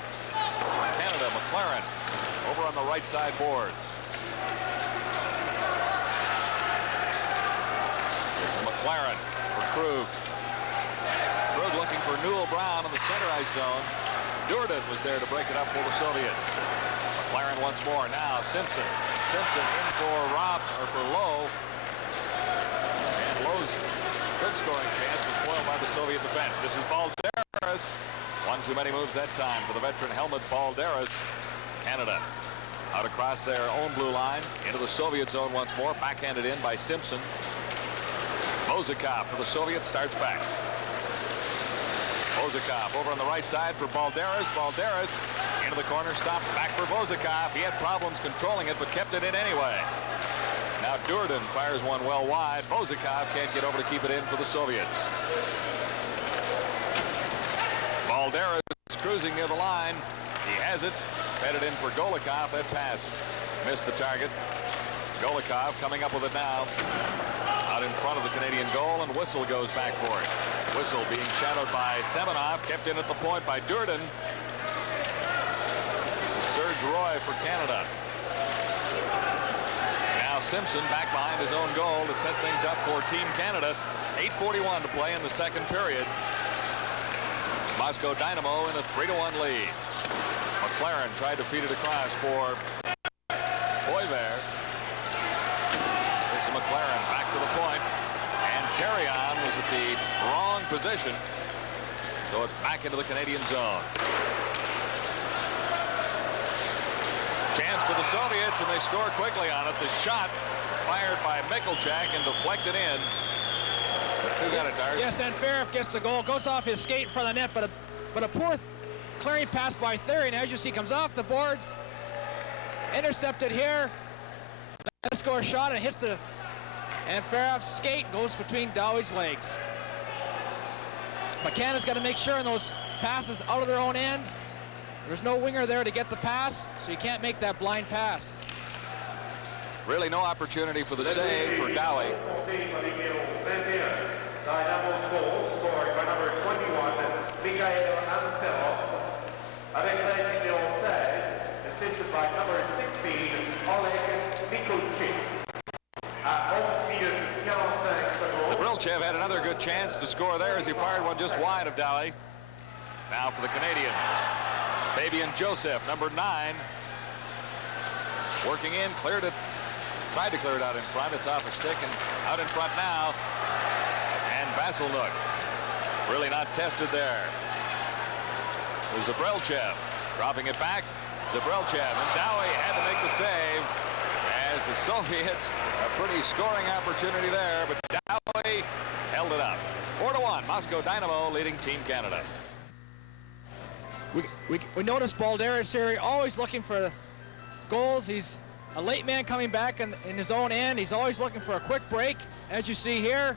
Canada, McLaren over on the right side boards. McLaren for Krug. Krug looking for Newell Brown in the center ice zone. Durden was there to break it up for the Soviets. McLaren once more. Now Simpson. Simpson in for Lowe. And Lowe's good scoring chance was spoiled by the Soviet defense. This is Balderas. One too many moves that time for the veteran Helmut Balderas. Canada out across their own blue line into the Soviet zone once more. Backhanded in by Simpson. Bozakov for the Soviets starts back. Bozakov over on the right side for Balderas. Balderas into the corner, stops back for Bozakov. He had problems controlling it, but kept it in anyway. Now Durden fires one well wide. Bozakov can't get over to keep it in for the Soviets. Balderas cruising near the line. He has it. Headed in for Golikov. That pass missed the target. Golikov coming up with it now. Out in front of the Canadian goal, and Whistle goes back for it. Whistle being shadowed by Semenov, kept in at the point by Durden. This is Serge Roy for Canada. Now Simpson back behind his own goal to set things up for Team Canada. 8:41 to play in the second period. Moscow Dynamo in a 3-1 lead. McLaren tried to feed it across for Boisvert. This is McLaren back to the point, and Terrion was at the wrong position, so it's back into the Canadian zone. Chance for the Soviets, and they score quickly on it. The shot fired by Michalchek and deflected in. Who got it, Dars? Yes, and Farif gets the goal, goes off his skate in front of the net, but a poor clearing pass by Therian, as you see, comes off the boards, intercepted here. Let's go a shot and hits the And Farah's skate goes between Dowie's legs. But Canada's got to make sure in those passes out of their own end, there's no winger there to get the pass, so you can't make that blind pass. Really no opportunity for the save for Dowie. Dynamo goal scored by number 21, Mikael Antelo. Avec l'aide numéro 16, assisted by number 16, Oleg Mikulchik. At 11 minutes 45 seconds. Zabrilchev had another good chance to score there as he fired one just wide of Dowie. Now for the Canadians. Fabian Joseph, number 9. Working in, cleared it. Tried to clear it out in front. It's off a stick and out in front now. And Vasilnuk really not tested there. It was Zabrilchev dropping it back. Zabrilchev and Dowie had to make the save as the Soviets a pretty scoring opportunity there, but Dowie held it up. 4-1, Moscow Dynamo leading Team Canada. We noticed Balderas here always looking for goals. He's a late man coming back in his own end. He's always looking for a quick break. As you see here,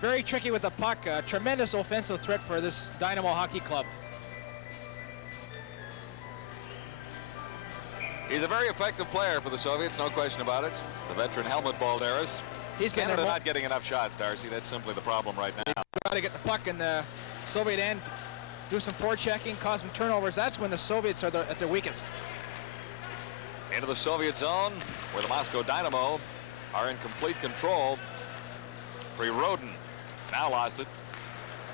very tricky with the puck. A tremendous offensive threat for this Dynamo hockey club. He's a very effective player for the Soviets, no question about it. The veteran Helmut Balderas. He's been Canada not getting enough shots, Darcy. That's simply the problem right now. Got to get the puck in the Soviet end, do some forechecking, cause some turnovers. That's when the Soviets are at their weakest. Into the Soviet zone, where the Moscow Dynamo are in complete control. Rodin now lost it.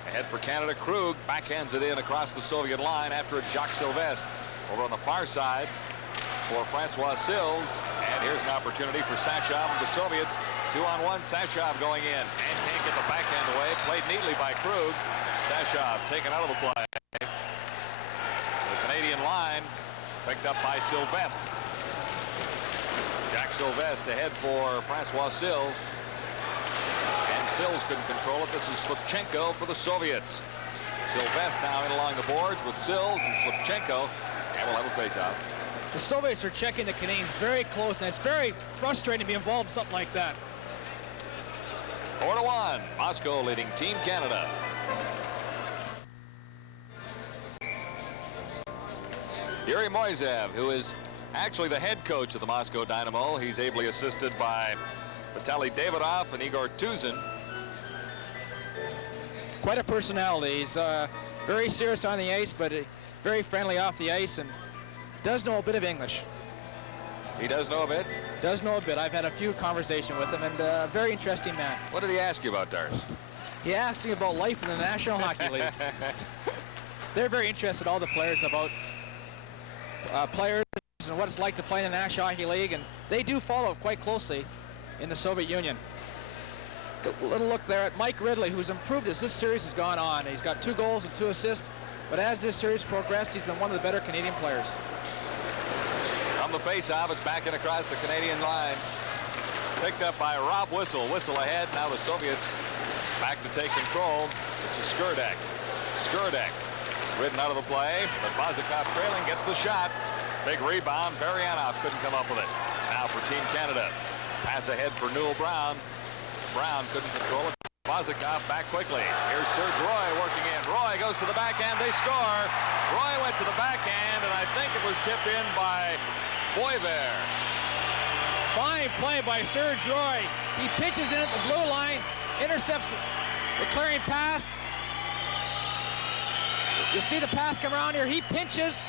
Ahead for Canada, Krug backhands it in across the Soviet line after it Jacques Sylvestre. Over on the far side for Francois Sills. And here's an opportunity for Sashov and the Soviets. 2-on-1, Sashov going in and can't get the backhand away. Played neatly by Krug. Sashov taken out of the play. The Canadian line picked up by Sylvestre. Jacques Sylvestre ahead for Francois Sills. And Sills couldn't control it. This is Slipchenko for the Soviets. Sylvestre now in along the boards with Sills and Slipchenko. And we'll have a face-off. The Soviets are checking the Canadians very close, and it's very frustrating to be involved in something like that. 4-1, Moscow leading Team Canada. Yuri Moisev, who is actually the head coach of the Moscow Dynamo. He's ably assisted by Vitaly Davidov and Igor Tuzin. Quite a personality. He's very serious on the ice, but very friendly off the ice, and does know a bit of English. He does know a bit? Does know a bit. I've had a few conversations with him, and a very interesting man. What did he ask you about, Darce? He asked me about life in the National Hockey League. They're very interested, all the players, about players and what it's like to play in the National Hockey League, and they do follow quite closely in the Soviet Union. A little look there at Mike Ridley, who's improved as this series has gone on. He's got 2 goals and 2 assists, but as this series progressed, he's been one of the better Canadian players. From the face-off, it's back in across the Canadian line. Picked up by Rob Whistle. Whistle ahead. Now the Soviets back to take control. This is Skurdek. Skurdek ridden out of the play, but Vazikov trailing gets the shot. Big rebound. Baryanov couldn't come up with it. Now for Team Canada. Pass ahead for Newell Brown. Brown couldn't control it. Vazikov back quickly. Here's Serge Roy working in. Roy goes to the backhand. They score. Roy went to the backhand, and I think it was tipped in by Boisvert. Fine play by Serge Roy. He pitches in at the blue line, intercepts the clearing pass. You see the pass come around here. He pinches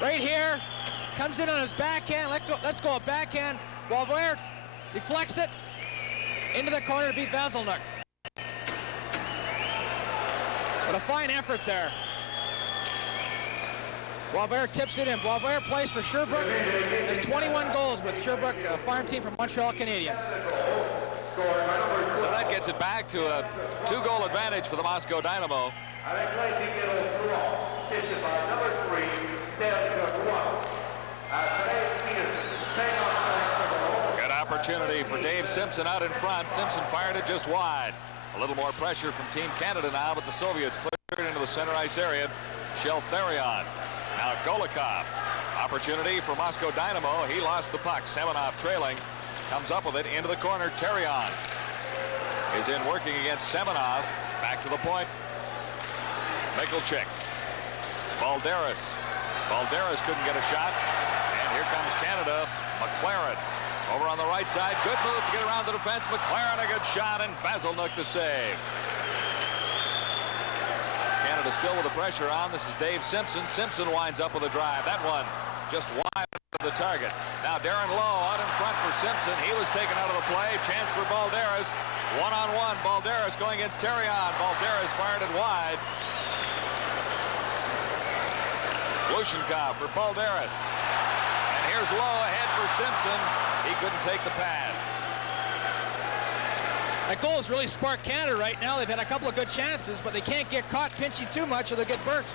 right here, comes in on his backhand. Let's go a backhand. Boisvert deflects it into the corner to beat Vasilnuk. But a fine effort there. Boisvert tips it in. Boisvert plays for Sherbrooke. Has 21 goals with Sherbrooke, a farm team from Montreal Canadiens. So that gets it back to a 2-goal advantage for the Moscow Dynamo. Good opportunity for Dave Simpson out in front. Simpson fired it just wide. A little more pressure from Team Canada now, but the Soviets cleared into the center ice area. Sheltharion. Now Golikov. Opportunity for Moscow Dynamo. He lost the puck. Semenov trailing. Comes up with it into the corner. Terrion is in working against Semenov. Back to the point. Mikulchik. Balderas. Balderas couldn't get a shot. And here comes Canada. McLaren over on the right side. Good move to get around the defense. McLaren a good shot, and Vasilnuk the save. Canada still with the pressure on. This is Dave Simpson. Simpson winds up with a drive. That one just wide of the target. Now Darren Lowe out in front for Simpson. He was taken out of the play. Chance for Balderas. One-on-one. Balderas going against Terrion. Balderas fired it wide. Glushenkov for Balderas. And here's Lowe ahead for Simpson. He couldn't take the pass. That goal has really sparked Canada right now. They've had a couple of good chances, but they can't get caught pinching too much or they'll get burnt.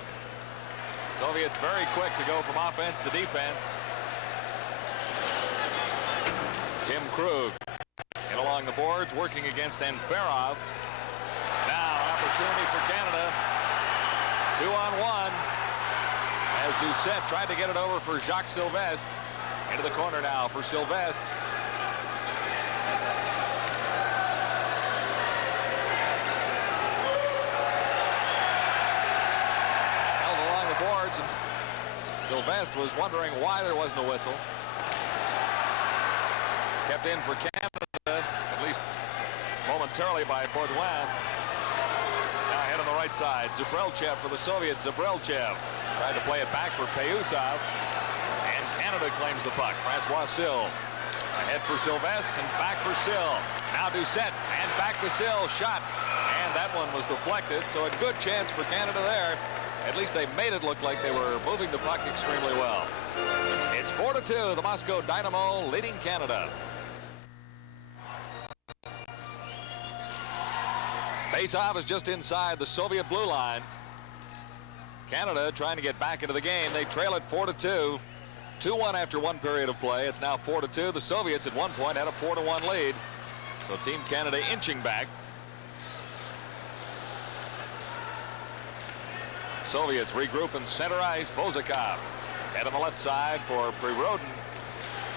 Soviets very quick to go from offense to defense. Tim Krug in along the boards, working against Enferov. Now an opportunity for Canada. 2-on-1. As Doucette tried to get it over for Jacques Sylvestre. Into the corner now for Sylvestre. Held along the boards, and Sylvestre was wondering why there wasn't a whistle. Kept in for Canada, at least momentarily, by Baudouin. Now ahead on the right side, Zubrelchev for the Soviets. Zubrelchev tried to play it back for Payusov. And Canada claims the puck. Francois Sill ahead for Sylvestre and back for Sill. Now Doucette and back to Sill. Shot. And that one was deflected. So a good chance for Canada there. At least they made it look like they were moving the puck extremely well. It's 4-2. The Moscow Dynamo leading Canada. Faceoff is just inside the Soviet blue line. Canada trying to get back into the game. They trail it 4-2. 2-1 after one period of play. It's now 4-2. The Soviets at one point had a 4-1 lead. So Team Canada inching back. Soviets regroup in center ice. Bozakov head on the left side for Prirodin.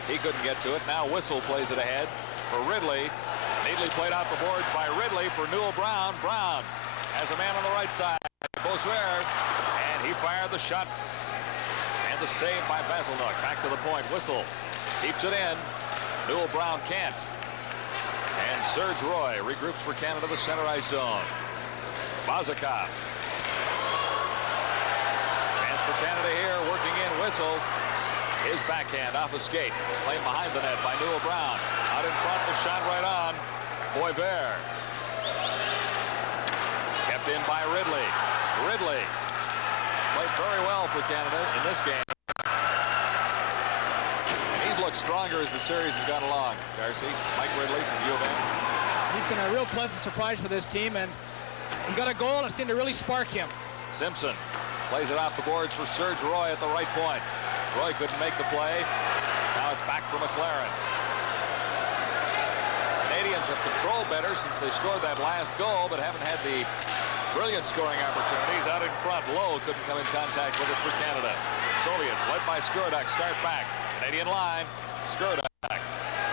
He couldn't get to it. Now Whistle plays it ahead for Ridley. Neatly played out the boards by Ridley for Newell Brown. Brown has a man on the right side. Bossuer. And he fired the shot. And the save by Vasilnuk. Back to the point. Whistle keeps it in. Newell Brown can't. And Serge Roy regroups for Canada, the center ice zone. Bozakov. Chance for Canada here. Working in. Whistle. His backhand off a skate. Played behind the net by Newell Brown. Out in front. The shot right on. Boisvert. Kept in by Ridley. Ridley played very well for Canada in this game. And he's looked stronger as the series has gone along. Darcy, Mike Ridley from U of M. He's been a real pleasant surprise for this team, and he got a goal and it seemed to really spark him. Simpson plays it off the boards for Serge Roy at the right point. Roy couldn't make the play. Now it's back for McLaren. Canadians have controlled better since they scored that last goal, but haven't had the brilliant scoring opportunities. Out in front, Lowe couldn't come in contact with it for Canada. Soviets led by Skurdak start back. Canadian line. Skurdak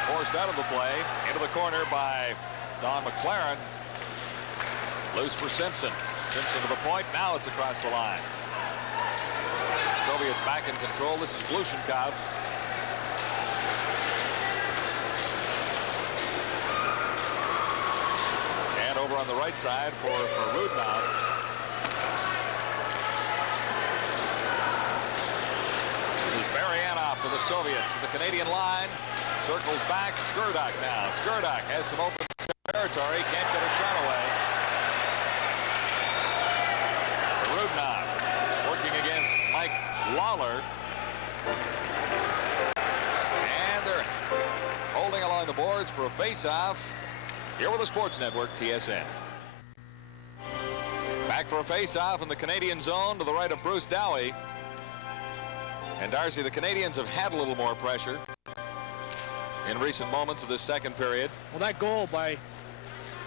forced out of the play. Into the corner by Don McLaren. Loose for Simpson. Simpson to the point. Now it's across the line. Soviets back in control. This is Glushenkov. And over on the right side for Rudnov. This is Marianov for the Soviets. The Canadian line circles back. Skurdak now. Skurdak has some open territory. Can't get a shot away. Rudnov working against Mike Lawler. And they're holding along the boards for a face-off. Here with the Sports Network, TSN. Back for a face-off in the Canadian zone to the right of Bruce Dowie. And Darcy, the Canadians have had a little more pressure in recent moments of this second period. Well, that goal by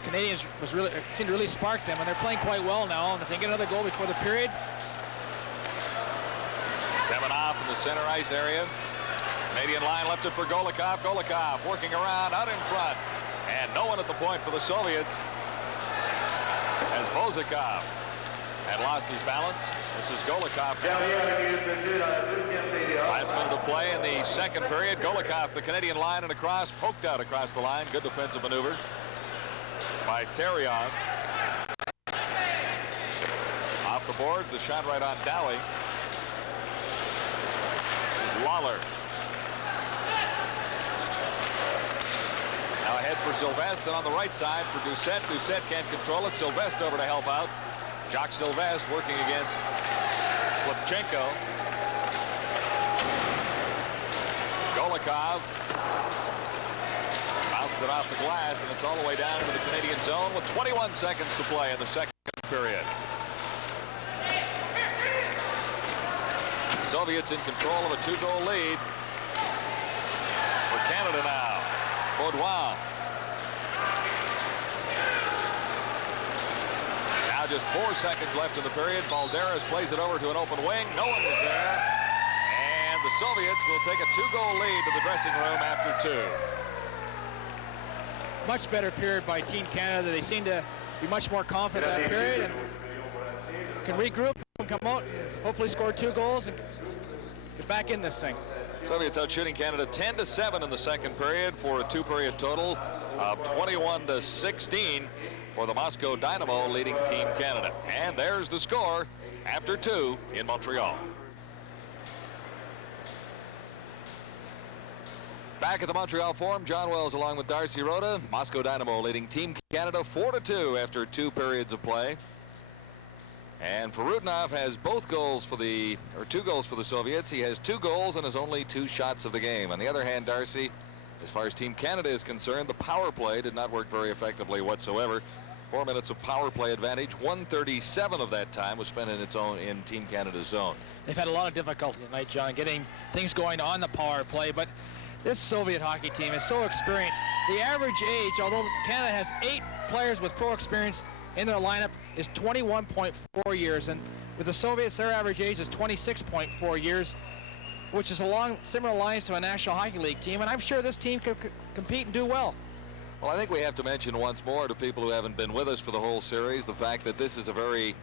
Canadians was really seemed to really spark them, and they're playing quite well now. And if they get another goal before the period. Semenov in the center ice area. Canadian line left it for Golikov. Golikov working around out in front. And no one at the point for the Soviets as Vozikov had lost his balance. This is Golikov. Last minute of play in the second period. Golikov, the Canadian line and across, poked out across the line. Good defensive maneuver by Terrion. Off the boards, the shot right on Dowie. This is Lawler. Now ahead for Sylvestre, and on the right side for Doucette. Doucette can't control it. Sylvestre over to help out. Jacques Sylvestre working against Slipchenko. Golikov bounced it off the glass, and it's all the way down into the Canadian zone with 21 seconds to play in the second period. Soviets in control of a 2-goal lead for Canada now. Baudouin. Now just 4 seconds left in the period. Balderas plays it over to an open wing. No one was there. And the Soviets will take a 2-goal lead to the dressing room after 2. Much better period by Team Canada. They seem to be much more confident that period and can regroup and come out, hopefully score 2 goals and get back in this thing. Soviets out shooting Canada 10-7 in the second period for a 2-period total of 21-16 for the Moscow Dynamo leading Team Canada. And there's the score after 2 in Montreal. Back at the Montreal Forum, John Wells along with Darcy Rhoda. Moscow Dynamo leading Team Canada 4-2 after 2 periods of play. And Farutnov has 2 goals for the Soviets. He has 2 goals and has only 2 shots of the game. On the other hand, Darcy, as far as Team Canada is concerned, the power play did not work very effectively whatsoever. 4 minutes of power play advantage. 137 of that time was spent in Team Canada's zone. They've had a lot of difficulty tonight, John, getting things going on the power play, but this Soviet hockey team is so experienced. The average age, although Canada has 8 players with pro experience in their lineup, is 21.4 years, and with the Soviets, their average age is 26.4 years, which is along similar lines to a National Hockey League team, and I'm sure this team could compete and do well. Well, I think we have to mention once more to people who haven't been with us for the whole series the fact that this is a very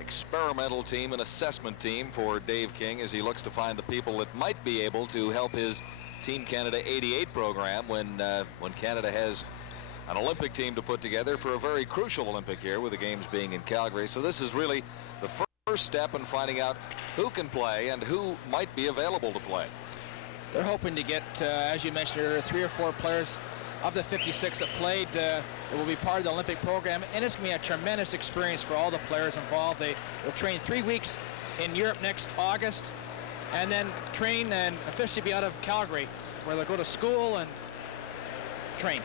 experimental team, an assessment team for Dave King as he looks to find the people that might be able to help his Team Canada 88 program when Canada has an Olympic team to put together for a very crucial Olympic year with the games being in Calgary. So this is really the first step in finding out who can play and who might be available to play. They're hoping to get, as you mentioned earlier, 3 or 4 players of the 56 that played that will be part of the Olympic program, and it's going to be a tremendous experience for all the players involved. They'll train 3 weeks in Europe next August, and then train and officially be out of Calgary, where they'll go to school and train.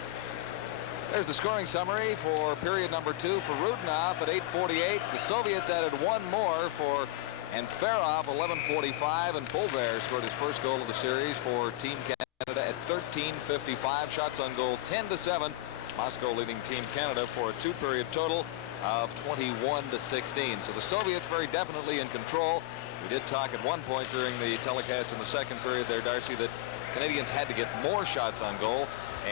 There's the scoring summary for period number 2 for Rudnov at 8:48. The Soviets added 1 more for Ferov, 11:45, and Pulver scored his first goal of the series for Team Canada at 13:55. Shots on goal 10-7. Moscow leading Team Canada for a 2-period total of 21-16. So the Soviets very definitely in control. We did talk at one point during the telecast in the second period there, Darcy, that Canadians had to get more shots on goal.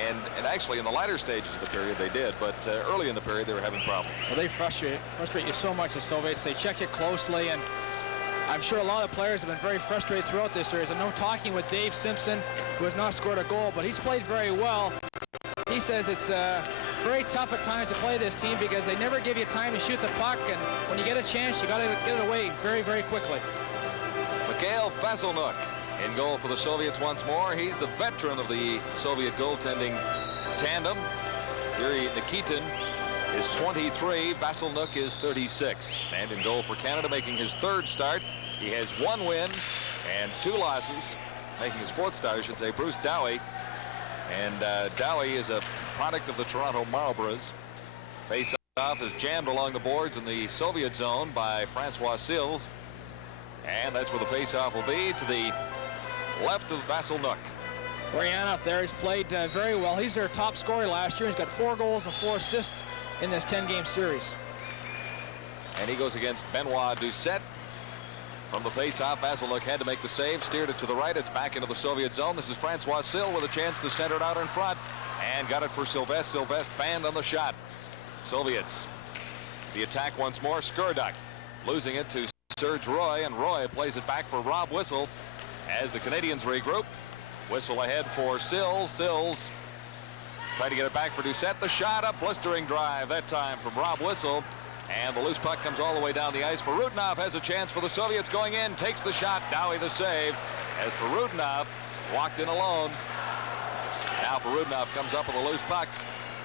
And actually in the latter stages of the period they did, but early in the period they were having problems. Well, they frustrate you so much, the Soviets. They check it closely, and I'm sure a lot of players have been very frustrated throughout this series. I know talking with Dave Simpson, who has not scored a goal, but he's played very well. He says it's very tough at times to play this team because they never give you time to shoot the puck, and when you get a chance, you got to get it away very, very quickly. Mikhail Vasilnuk in goal for the Soviets once more. He's the veteran of the Soviet goaltending tandem. Yuri Nikitin is 23. Vasilnuk is 36. And in goal for Canada, making his 3rd start. He has 1 win and 2 losses. Making his 4th start, I should say, Bruce Dowie. And Dowie is a product of the Toronto Marlboros. Face-off is jammed along the boards in the Soviet zone by Francois Sills. And that's where the face-off will be, to the left of Vasilnuk. Orianov there, he's played very well. He's their top scorer last year. He's got 4 goals and 4 assists in this 10-game series. And he goes against Benoit Doucette. From the face-off, Vasiluk had to make the save, steered it to the right. It's back into the Soviet zone. This is Francois Sill with a chance to center it out in front, and got it for Sylvestre. Sylvestre banned on the shot. Soviets, the attack once more. Skurduk losing it to Serge Roy, and Roy plays it back for Rob Whistle as the Canadians regroup. Whistle ahead for Sills. Sills trying to get it back for Doucette. The shot, a blistering drive that time from Rob Whistle. And the loose puck comes all the way down the ice. Perudinov has a chance for the Soviets going in. Takes the shot. Dowie the save. As Perudinov walked in alone. Now Perudinov comes up with a loose puck.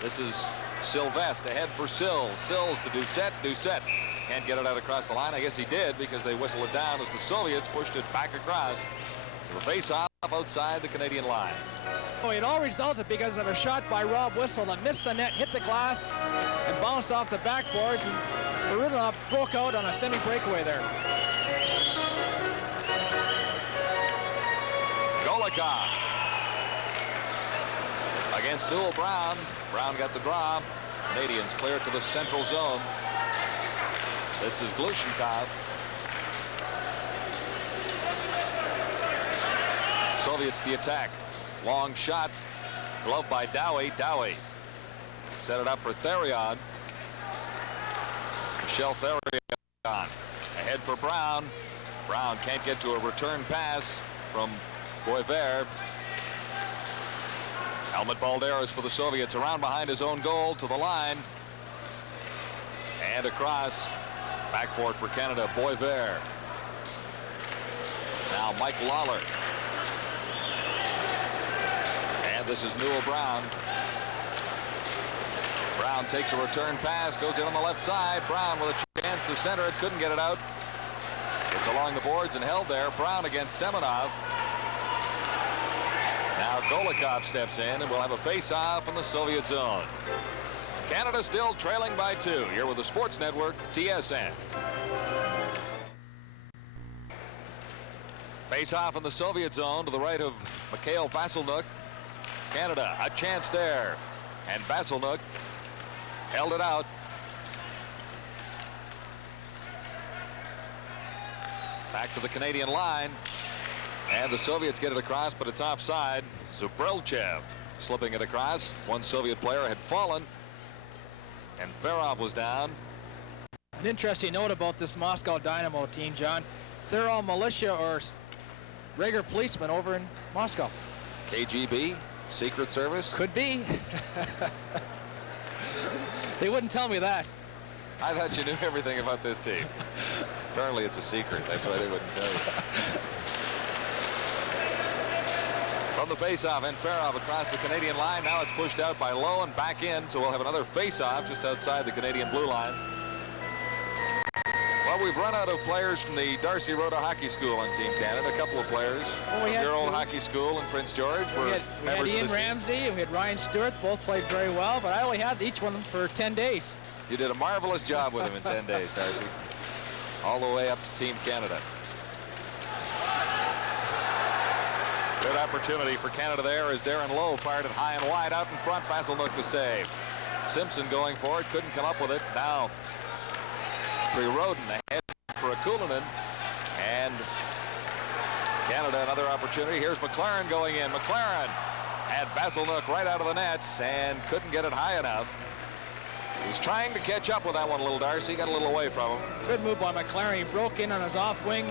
This is Sylvestre ahead for Sills. Sills to Doucette. Doucette can't get it out across the line. I guess he did because they whistle it down as the Soviets pushed it back across to the face-off outside the Canadian line. Oh, it all resulted because of a shot by Rob Whistle that missed the net, hit the glass, and bounced off the backboards, and Perudinov broke out on a semi-breakaway there. Golikov against Newell Brown. Brown got the draw. Canadians clear it to the central zone. This is Glushenkov. Soviets the attack. Long shot. Glove by Dowie. Dowie set it up for Therion. Michel Therion ahead for Brown. Brown can't get to a return pass from Boisvert. Helmut Balderas for the Soviets around behind his own goal to the line. And across. Backboard for Canada, Boisvert. Now Mike Lawler. And this is Newell Brown. Brown takes a return pass, goes in on the left side. Brown with a chance to center it, couldn't get it out. It's along the boards and held there. Brown against Semenov. Now Golikov steps in, and we'll have a face-off in the Soviet zone. Canada still trailing by 2. Here with the Sports Network, TSN. Face-off in the Soviet zone to the right of Mikhail Vasiluk. Canada, a chance there. And Vasiluk held it out. Back to the Canadian line. And the Soviets get it across, but it's offside. Zubrilchev slipping it across. One Soviet player had fallen. And Ferov was down. An interesting note about this Moscow Dynamo team, John. They're all militia or regular policemen over in Moscow. KGB, Secret Service. Could be. They wouldn't tell me that. I thought you knew everything about this team. Apparently it's a secret. That's why they wouldn't tell you. From the face-off, and Ferov across the Canadian line. Now it's pushed out by Lowe and back in, so we'll have another face-off just outside the Canadian blue line. Well, we've run out of players from the Darcy Rhoda Hockey School on Team Canada. A couple of players from your old hockey school in Prince George were we had Ian Ramsey, we had Ryan Stewart. Both played very well, but I only had each one for 10 days. You did a marvelous job with him in 10 days, Darcy. All the way up to Team Canada. Good opportunity for Canada there as Darren Lowe fired it high and wide out in front. Vasiluk the save. Simpson going for it, couldn't come up with it. Now Prirodin ahead for a Kulinen, and Canada another opportunity. Here's McLaren going in. McLaren had Vasiluk right out of the nets and couldn't get it high enough. He's trying to catch up with that one, little Darcy. Got a little away from him. Good move by McLaren. He broke in on his off wing.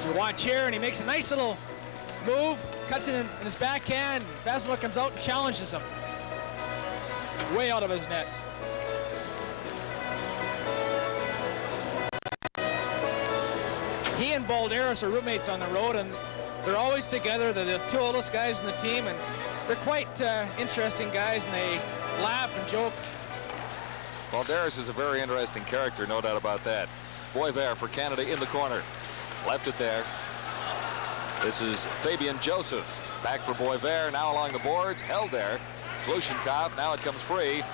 So you watch here, and he makes a nice little move, cuts it in his backhand. Vasiluk comes out and challenges him. Way out of his net. He and Balderas are roommates on the road, and they're always together. They're the two oldest guys in the team, and they're quite interesting guys, and they laugh and joke. Balderas is a very interesting character, no doubt about that. Boisvert for Canada in the corner. Left it there. This is Fabian Joseph. Back for Boisvert, now along the boards, held there. Glushenkov, now it comes free,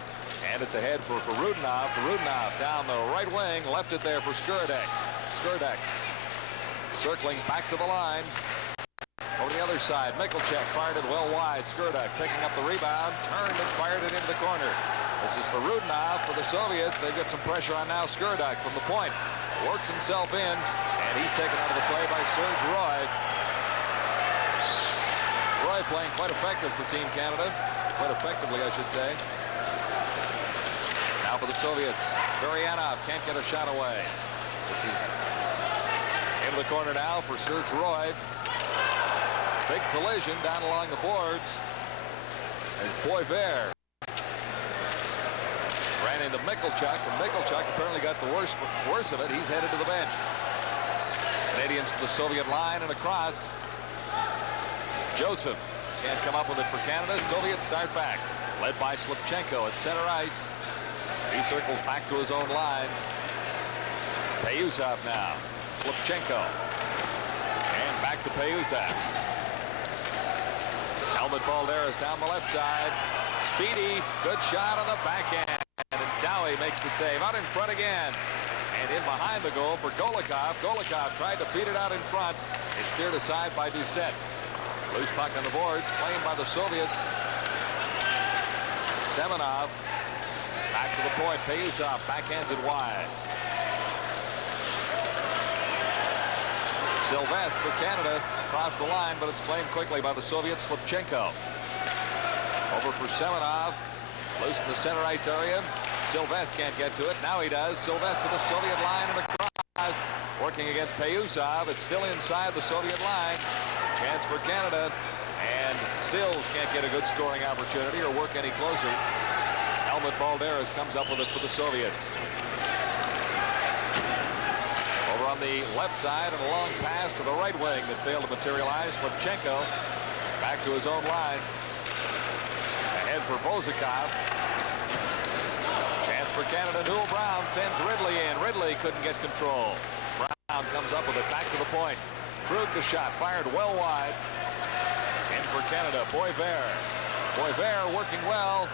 and it's ahead for Perudinov. Perudinov down the right wing, left it there for Skurdek. Skurdek circling back to the line. Over the other side, Michalchek fired it well wide. Skurdek picking up the rebound, turned and fired it into the corner. This is Perudinov for the Soviets. They've got some pressure on now. Skurdek from the point works himself in, and he's taken out of the play by Serge Roy. Roy playing quite effective for Team Canada. Quite effectively, I should say. Now for the Soviets. Varianov can't get a shot away. This is into the corner now for Serge Roy. Big collision down along the boards. And Boisvert ran into Michalchuk, and Michalchuk apparently got the worst of it. He's headed to the bench. Canadians to the Soviet line and across. Joseph can't come up with it for Canada. Soviets start back, led by Slipchenko at center ice. He circles back to his own line. Payuzov now. Slipchenko. And back to Payuzov. Helmut Balderas down the left side. Speedy, good shot on the backhand. And Dowie makes the save. Out in front again. And in behind the goal for Golikov. Golikov tried to feed it out in front. It's steered aside by Doucette. Loose puck on the boards, claimed by the Soviets. Semenov back to the point. Payuzov backhands it wide. Sylvestre for Canada across the line, but it's claimed quickly by the Soviets. Slipchenko over for Semenov. Loose in the center ice area. Sylvestre can't get to it. Now he does. Sylvestre to the Soviet line and across. Working against Payuzov. It's still inside the Soviet line. Chance for Canada. And Sills can't get a good scoring opportunity or work any closer. Helmut Balderas comes up with it for the Soviets. Over on the left side, and a long pass to the right wing that failed to materialize. Slipchenko back to his own line. Ahead for Bozakov. Chance for Canada. Newell Brown sends Ridley in. Ridley couldn't get control. Brown comes up with it back to the point. Krug the shot, fired well wide. In for Canada, Boisvert. Boisvert working well.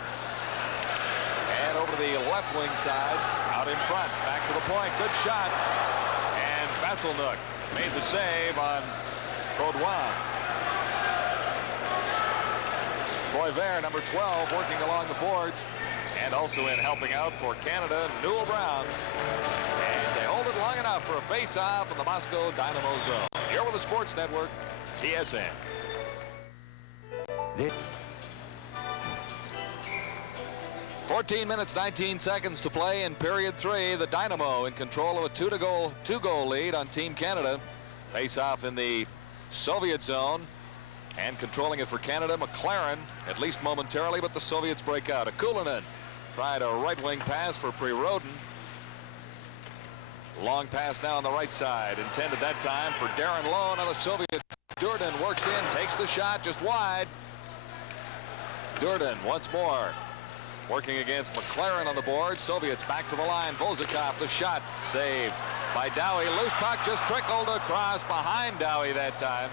And over to the left wing side, out in front, back to the point. Good shot. And Vasselnook made the save on Baudouin. Boisvert, number 12, working along the boards. And also in helping out for Canada, Newell Brown. And they hold it long enough for a face-off in the Moscow Dynamo zone. Here with the Sports Network, TSN. 14 minutes, 19 seconds to play in period 3. The Dynamo in control of a two-goal lead on Team Canada. Face-off in the Soviet zone. And controlling it for Canada, McLaren, at least momentarily, but the Soviets break out. Akulinen tried a right-wing pass for Prirodin. Long pass now on the right side, intended that time for Darren Lowe. Now the Soviets. Durden works in, takes the shot just wide. Durden once more working against McLaren on the board. Soviets back to the line. Bozakov, the shot saved by Dowie. Loose puck just trickled across behind Dowie that time.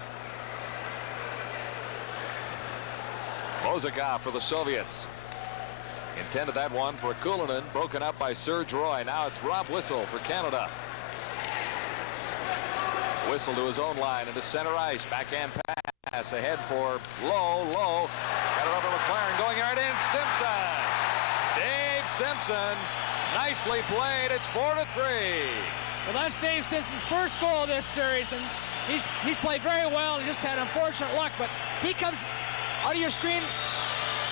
Bozakov for the Soviets. Intended that one for Akulinen, broken up by Serge Roy. Now it's Rob Whistle for Canada. Whistle to his own line into center ice. Backhand pass ahead for Lowe. Lowe got it over to McLaren, going right in. Simpson. Dave Simpson. Nicely played. It's 4-3. Well, that's Dave Simpson's first goal of this series, and he's played very well. He just had unfortunate luck, but he comes out of your screen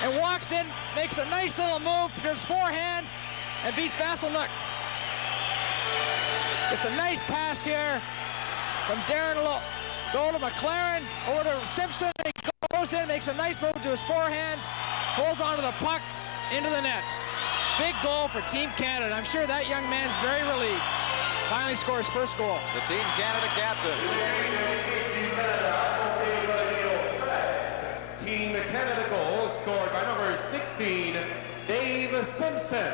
and walks in, makes a nice little move to his forehand, and beats Vasselnook. It's a nice pass here from Darren Lowe. Go to McLaren, over to Simpson. He goes in, makes a nice move to his forehand, pulls onto the puck, into the nets. Big goal for Team Canada. I'm sure that young man's very relieved. Finally scores first goal. The Team Canada captain. Team Canada goal scored by number 16, Dave Simpson.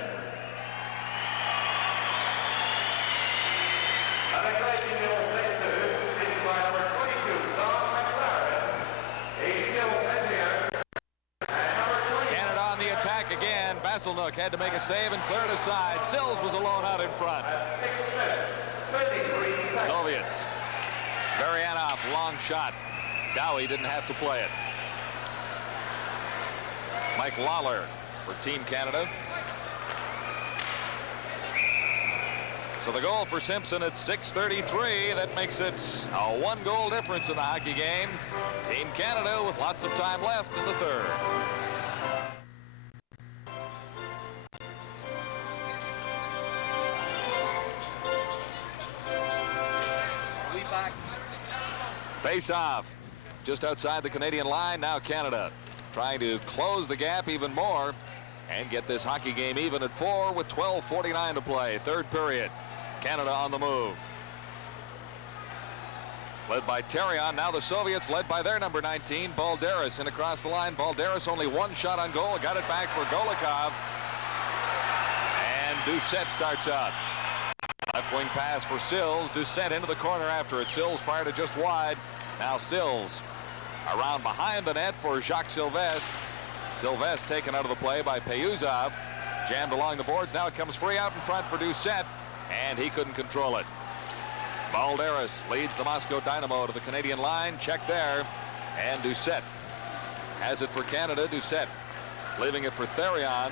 And a great deal next to this by number 22, Don McLaren, 80 and number 20. Canada on the attack again. Vasselnook had to make a save and clear it aside. Sills was alone out in front. 6 minutes, 33 seconds. Soviets. Varianov, long shot. Dowie didn't have to play it. Mike Lawler for Team Canada. So the goal for Simpson at 6:33. That makes it a 1-goal difference in the hockey game. Team Canada with lots of time left in the third. Face off just outside the Canadian line. Now Canada trying to close the gap even more and get this hockey game even at 4 with 12:49 to play. Third period. Canada on the move. Led by Terrion. Now the Soviets led by their number 19, Balderas, in across the line. Balderas only one shot on goal. Got it back for Golikov. And Doucette starts out. Left wing pass for Sills. Doucette into the corner after it. Sills fired it just wide. Now Sills around behind the net for Jacques Sylvestre. Sylvestre taken out of the play by Payuzov. Jammed along the boards. Now it comes free out in front for Doucette. And he couldn't control it. Balderas leads the Moscow Dynamo to the Canadian line. Check there. And Doucette has it for Canada. Doucette leaving it for Therion.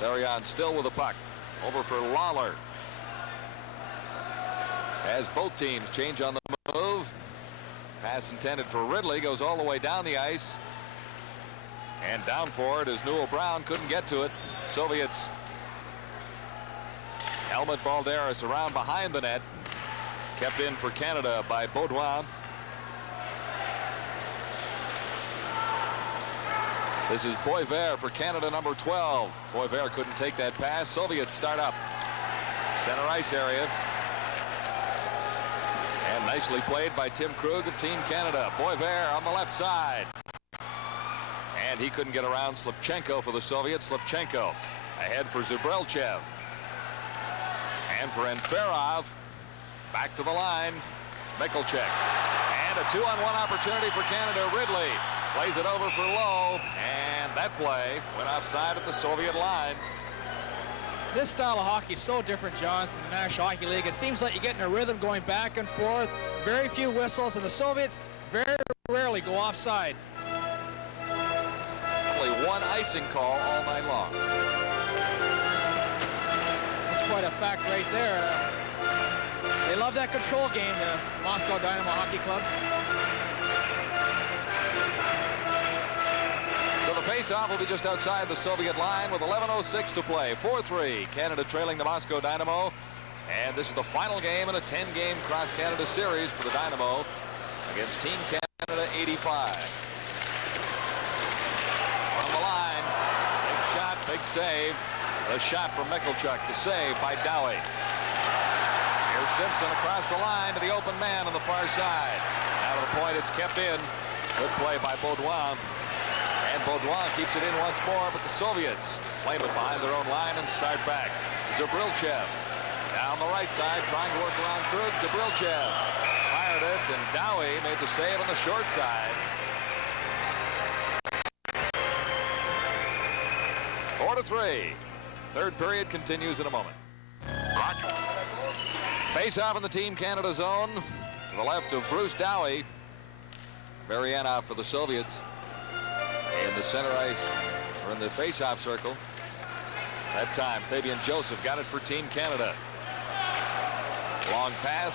Therion still with the puck. Over for Lawler. As both teams change on the move. Pass intended for Ridley goes all the way down the ice. And down for it as Newell Brown couldn't get to it. Soviets. Helmut Balderas around behind the net. Kept in for Canada by Baudouin. This is Poivert for Canada, number 12. Poivert couldn't take that pass. Soviets start up. Center ice area. And nicely played by Tim Krug of Team Canada. Poivert on the left side. And he couldn't get around Slipchenko for the Soviets. Slipchenko ahead for Zubrilchev. And for Enferov. Back to the line. Mikulchek. And a 2-on-1 opportunity for Canada. Ridley plays it over for Lowe. And that play went offside at the Soviet line. This style of hockey is so different, John, from the National Hockey League. It seems like you're getting a rhythm going back and forth. Very few whistles, and the Soviets very rarely go offside. Only one icing call all night long. That's quite a fact right there. They love that control game, the Moscow Dynamo Hockey Club. So the face-off will be just outside the Soviet line with 11:06 to play. 4-3. Canada trailing the Moscow Dynamo. And this is the final game in a 10-game cross-Canada series for the Dynamo against Team Canada 85. On the line. Big shot, big save. The shot from Mikulchuk. The save by Dowie. Here's Simpson across the line to the open man on the far side. Now to the point, it's kept in. Good play by Baudouin. And Baudouin keeps it in once more, but the Soviets claim it behind their own line and start back. Zubrilchev down the right side, trying to work around Krug. Zubrilchev fired it, and Dowie made the save on the short side. 4-3. Third period continues in a moment. Face-off in the Team Canada zone. To the left of Bruce Dowie. Marianov for the Soviets. In the center ice, or in the face-off circle. That time, Fabian Joseph got it for Team Canada. Long pass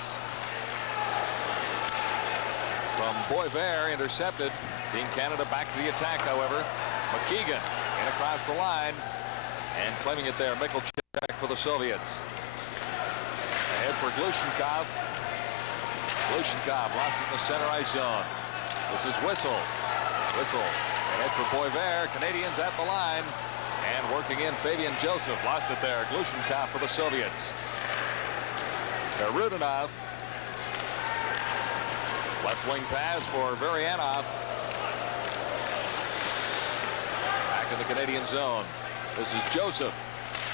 from Poivert, intercepted. Team Canada back to the attack, however. McKeegan in across the line, and claiming it there. Mikulchuk for the Soviets. Ahead for Glushenkov. Glushenkov lost it in the center ice zone. This is Whistle. Whistle. Ahead for Poivert. Canadians at the line. And working in Fabian Joseph. Lost it there. Glushenkov for the Soviets. Rudinov. Left wing pass for Varianov. Back in the Canadian zone. This is Joseph.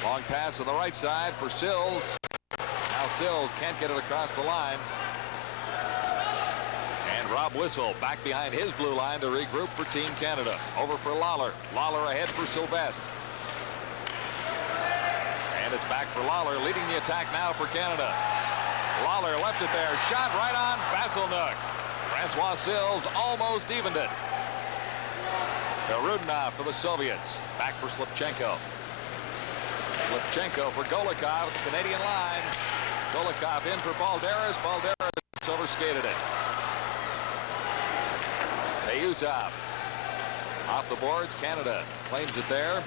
Long pass on the right side for Sills. Now Sills can't get it across the line. And Rob Whistle back behind his blue line to regroup for Team Canada. Over for Lawler. Lawler ahead for Sylvestre. And it's back for Lawler, leading the attack now for Canada. Lawler left it there. Shot right on Vasilnuk. Francois Sills almost evened it. Rudinov for the Soviets. Back for Slipchenko. Slipchenko for Golikov at the Canadian line. Golikov in for Balderas. Balderas overskated it. Payuzov off the boards. Canada claims it there.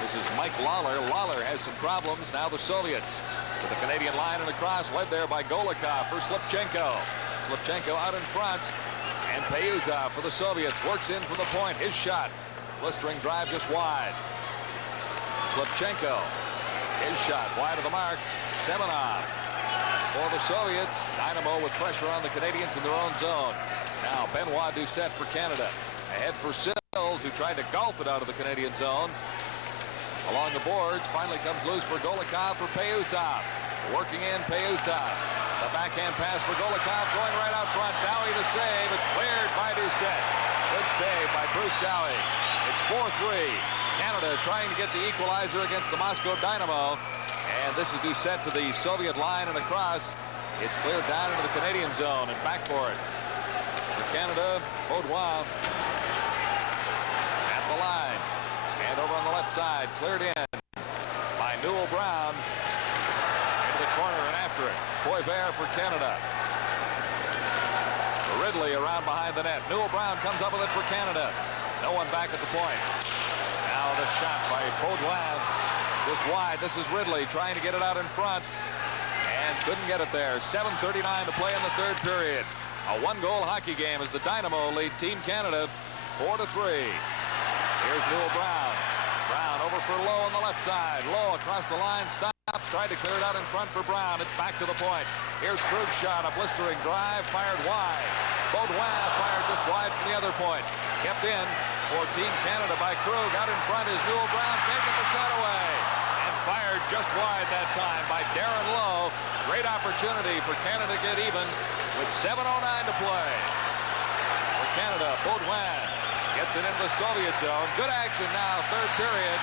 This is Mike Lawler. Lawler has some problems. Now the Soviets with the Canadian line and across, led there by Golikov for Slipchenko. Slipchenko out in front. And Payuzov for the Soviets works in from the point. His shot. Blistering drive just wide. Slipchenko. His shot wide of the mark. Semenov for the Soviets. Dynamo with pressure on the Canadians in their own zone. Now Benoit Doucette for Canada. Ahead for Sills, who tried to golf it out of the Canadian zone. Along the boards, finally comes loose for Golikov for Payuzov. Working in Payuzov. The backhand pass for Golikov going right out front. Dowie the save. It's cleared by Doucette. Good save by Bruce Dowie. It's 4-3. Canada trying to get the equalizer against the Moscow Dynamo. And this is Doucette to the Soviet line and across. It's cleared down into the Canadian zone and back for it. For Canada, Baudouin at the line. And over on the left side, cleared in by Newell Brown. Into the corner and after it. Poivert for Canada. Ridley around behind the net. Newell Brown comes up with it for Canada. No one back at the point. Now the shot by Baudouin. Just wide. This is Ridley trying to get it out in front. And couldn't get it there. 7:39 to play in the third period. A one-goal hockey game as the Dynamo lead Team Canada 4-3. Here's Newell Brown. Brown over for Lowe on the left side. Lowe across the line, stops, tried to clear it out in front for Brown. It's back to the point. Here's Krug's shot, a blistering drive, fired wide. Baudouin fired just wide from the other point. Kept in for Team Canada by Krug. Out in front is Newell Brown, taking the shot away. And fired just wide that time by Darren Lowe. Great opportunity for Canada to get even with 7:09 to play. For Canada, Baudouin gets it into the Soviet zone. Good action now, third period.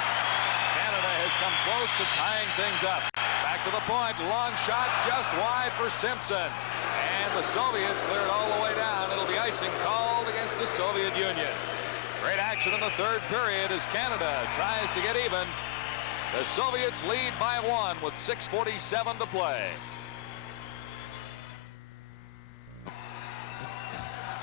Canada has come close to tying things up. Back to the point, long shot just wide for Simpson. And the Soviets clear it all the way down. It'll be icing called against the Soviet Union. Great action in the third period as Canada tries to get even. The Soviets lead by 1 with 6:47 to play.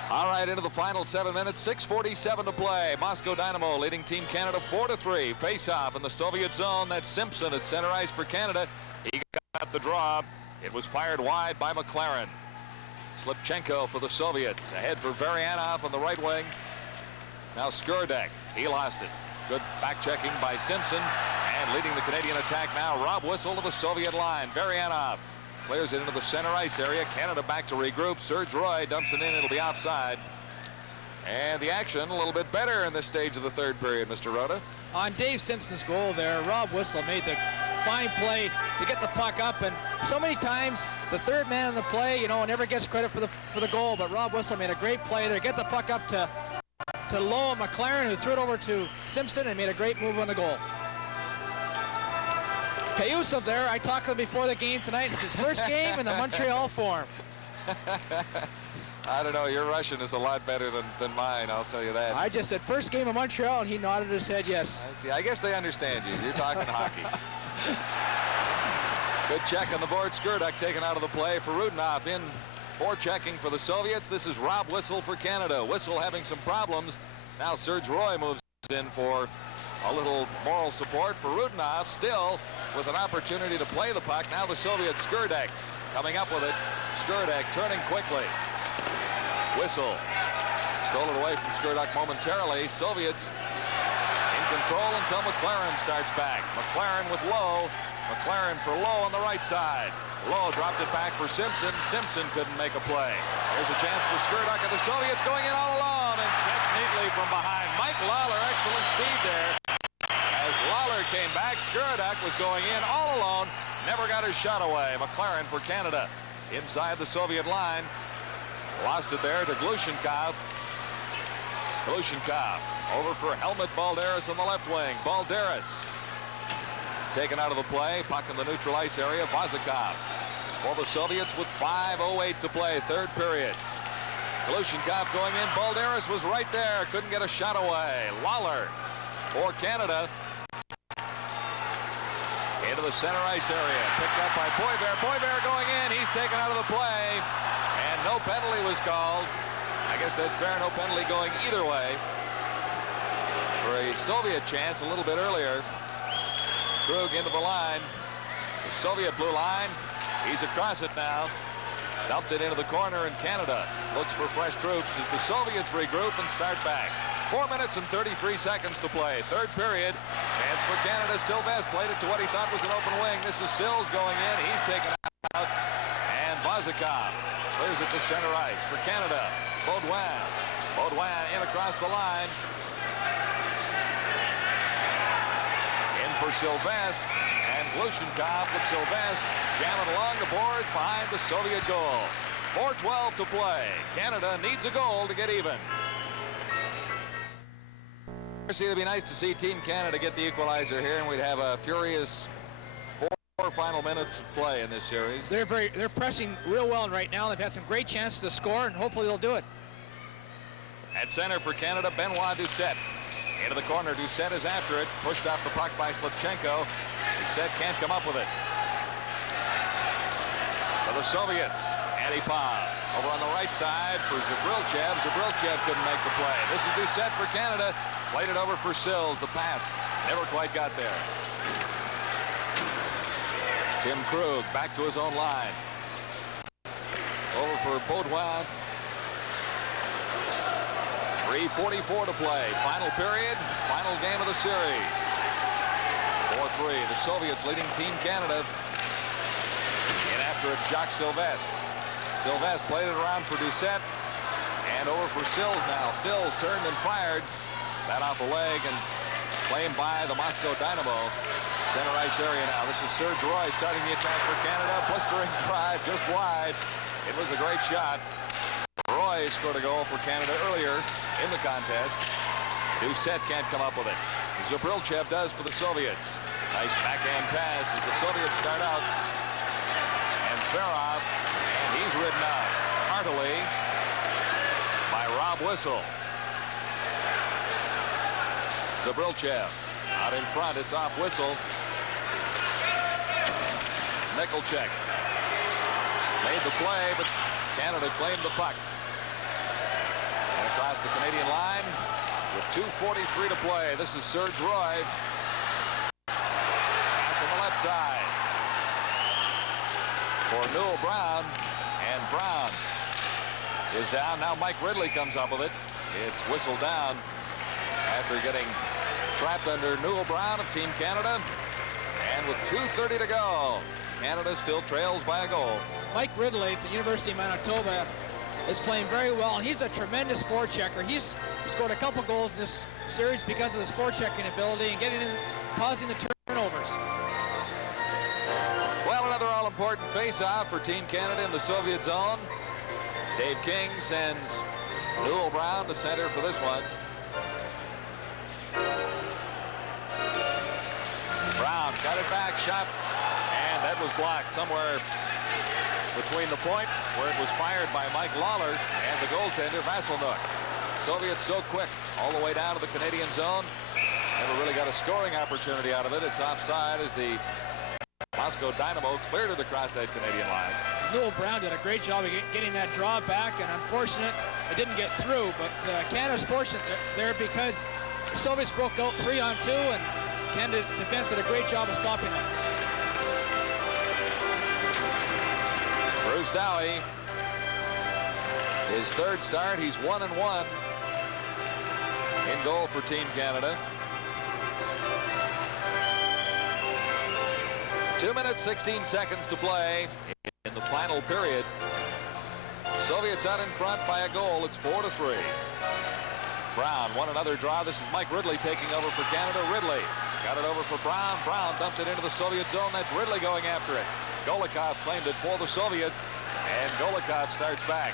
All right, into the final 7 minutes, 6:47 to play. Moscow Dynamo leading Team Canada 4-3. Face-off in the Soviet zone. That's Simpson at center ice for Canada. He got the draw. It was fired wide by McLaren. Slipchenko for the Soviets. Ahead for Varianov on the right wing. Now Skurdek. He lost it. Good back-checking by Simpson. And leading the Canadian attack now, Rob Whistle to the Soviet line. Varianov clears it into the center ice area. Canada back to regroup. Serge Roy dumps it in. It'll be offside. And the action a little bit better in this stage of the third period, Mr. Rhoda. On Dave Simpson's goal there, Rob Whistle made the fine play to get the puck up, and so many times the third man in the play, you know, never gets credit for the goal, but Rob Whistle made a great play there, get the puck up to Lowe and McLaren, who threw it over to Simpson and made a great move on the goal. Payuzov there, I talked to him before the game tonight. It's his first game in the Montreal form. I don't know, your Russian is a lot better than mine, I'll tell you that. I just said first game in Montreal, and he nodded his head yes. I see. I guess they understand you. You're talking hockey. Good check on the board. Skurdek taken out of the play for Rudinoff in for checking for the Soviets. This is Rob Whistle for Canada. Whistle having some problems. Now Serge Roy moves in for a little moral support for Rudinoff, still with an opportunity to play the puck. Now the Soviet Skurdek coming up with it. Skurdek turning quickly. Whistle stole it away from Skurdek momentarily. Soviets in control until McLaren starts back. McLaren with Lowe. McLaren for Lowe on the right side. Lowe dropped it back for Simpson. Simpson couldn't make a play. There's a chance for Skurdek, and the Soviets going in all alone and checked neatly from behind. Mike Lawler, excellent speed there. As Lawler came back, Skurdek was going in all alone. Never got his shot away. McLaren for Canada inside the Soviet line. Lost it there to Glushenkov. Glushenkov over for Helmut Balderas on the left wing. Balderas taken out of the play. Puck in the neutral ice area. Vazikov for the Soviets with 5:08 to play. Third period. Glushenkov going in. Balderas was right there. Couldn't get a shot away. Lawler for Canada. into the center ice area. Picked up by Poiver. Poiver going in. He's taken out of the play. And no penalty was called. I guess that's fair. No penalty going either way. For a Soviet chance a little bit earlier. Krug into the line. The Soviet blue line. He's across it now. Dumped it into the corner, and Canada looks for fresh troops as the Soviets regroup and start back. 4 minutes and 33 seconds to play. Third period. Chance for Canada. Sylvestre played it to what he thought was an open wing. This is Sills going in. He's taken out. And Vazikov clears it to center ice for Canada. Baudouin. Baudouin in across the line. In for Sylvestre. And Glushenkov with Sylvestre jamming along the boards behind the Soviet goal. 4:12 to play. Canada needs a goal to get even. It'd be nice to see Team Canada get the equalizer here, and we'd have a furious four final minutes of play in this series. They're pressing real well right now. They've had some great chances to score, and hopefully they'll do it. At center for Canada, Benoit Doucette. Into the corner, Doucette is after it. Pushed off the puck by Slivchenko. Doucette can't come up with it. For the Soviets, Antipov. Over on the right side for Zabrilchev. Zabrilchev couldn't make the play. This is Doucette for Canada. Played it over for Sills. The pass never quite got there. Tim Krug back to his own line. Over for Baudouin. 3:44 to play. Final period. Final game of the series. 4-3. The Soviets leading Team Canada. And after it, Jacques Sylvestre. Sylvestre played it around for Doucette. And over for Sills now. Sills turned and fired. That off the leg and claimed by the Moscow Dynamo. Center ice area now. This is Serge Roy starting the attack for Canada. Blistering drive just wide. It was a great shot. Roy scored a goal for Canada earlier in the contest. Doucette can't come up with it. Zabrilchev does for the Soviets. Nice backhand pass as the Soviets start out. And Ferrov, and he's ridden out heartily by Rob Whistle. Zabrilchev out in front. It's off Whistle. Nickelcheck made the play, but Canada claimed the puck. And across the Canadian line with 2:43 to play. This is Serge Roy. Pass on the left side for Newell Brown. And Brown is down. Now Mike Ridley comes up with it. It's whistled down after getting trapped under Newell Brown of Team Canada. And with 2:30 to go, Canada still trails by a goal. Mike Ridley at the University of Manitoba is playing very well, and he's a tremendous forechecker. He's scored a couple goals in this series because of his forechecking ability and causing the turnovers. Well, another all-important face-off for Team Canada in the Soviet zone. Dave King sends Newell Brown to center for this one. Brown got it back, shot, and that was blocked somewhere between the point where it was fired by Mike Lawler and the goaltender Vasselnook. Soviets so quick all the way down to the Canadian zone. Never really got a scoring opportunity out of it. It's offside as the Moscow Dynamo cleared it across that Canadian line. Newell Brown did a great job of getting that draw back, and unfortunate it didn't get through, but Canada's fortunate there because the Soviets broke out 3-on-2, and Canada defense did a great job of stopping them. Bruce Dowie, his third start, he's 1-1 in goal for Team Canada. 2 minutes, 16 seconds to play in the final period. Soviets out in front by a goal. It's 4-3. Brown won another draw. This is Mike Ridley taking over for Canada. Ridley got it over for Brown. Brown dumped it into the Soviet zone. That's Ridley going after it. Golikov claimed it for the Soviets, and Golikov starts back.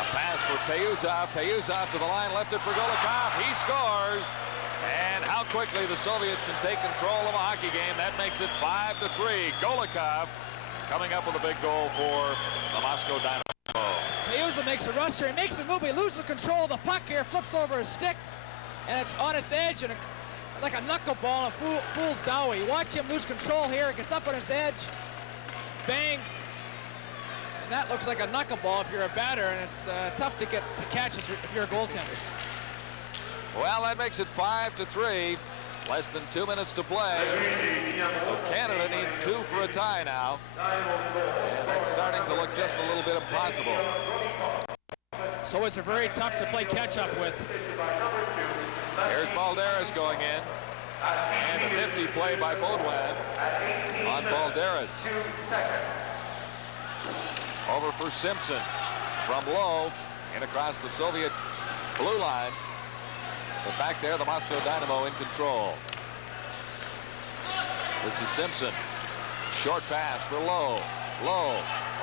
A pass for Payuzov. Payuzov to the line, left it for Golikov. He scores. And how quickly the Soviets can take control of a hockey game. That makes it 5-3. Golikov coming up with a big goal for the Moscow Dynamo. Payuzov makes a rush here. He makes a move. He loses control of the puck here. Flips over his stick. And it's on its edge. And like a knuckleball and fools Dowie. You watch him lose control here. It gets up on his edge. Bang. And that looks like a knuckleball if you're a batter, and it's tough to catch if you're a goaltender. Well, that makes it 5-3. Less than 2 minutes to play. So Canada needs 2 for a tie now. And that's starting to look just a little bit impossible. So it's a very tough to play catch-up with. Here's Balderas going in. And a nifty play by Baudouin on Balderas. Over for Simpson. From low and across the Soviet blue line. But back there, the Moscow Dynamo in control. This is Simpson. Short pass for Lowe. Lowe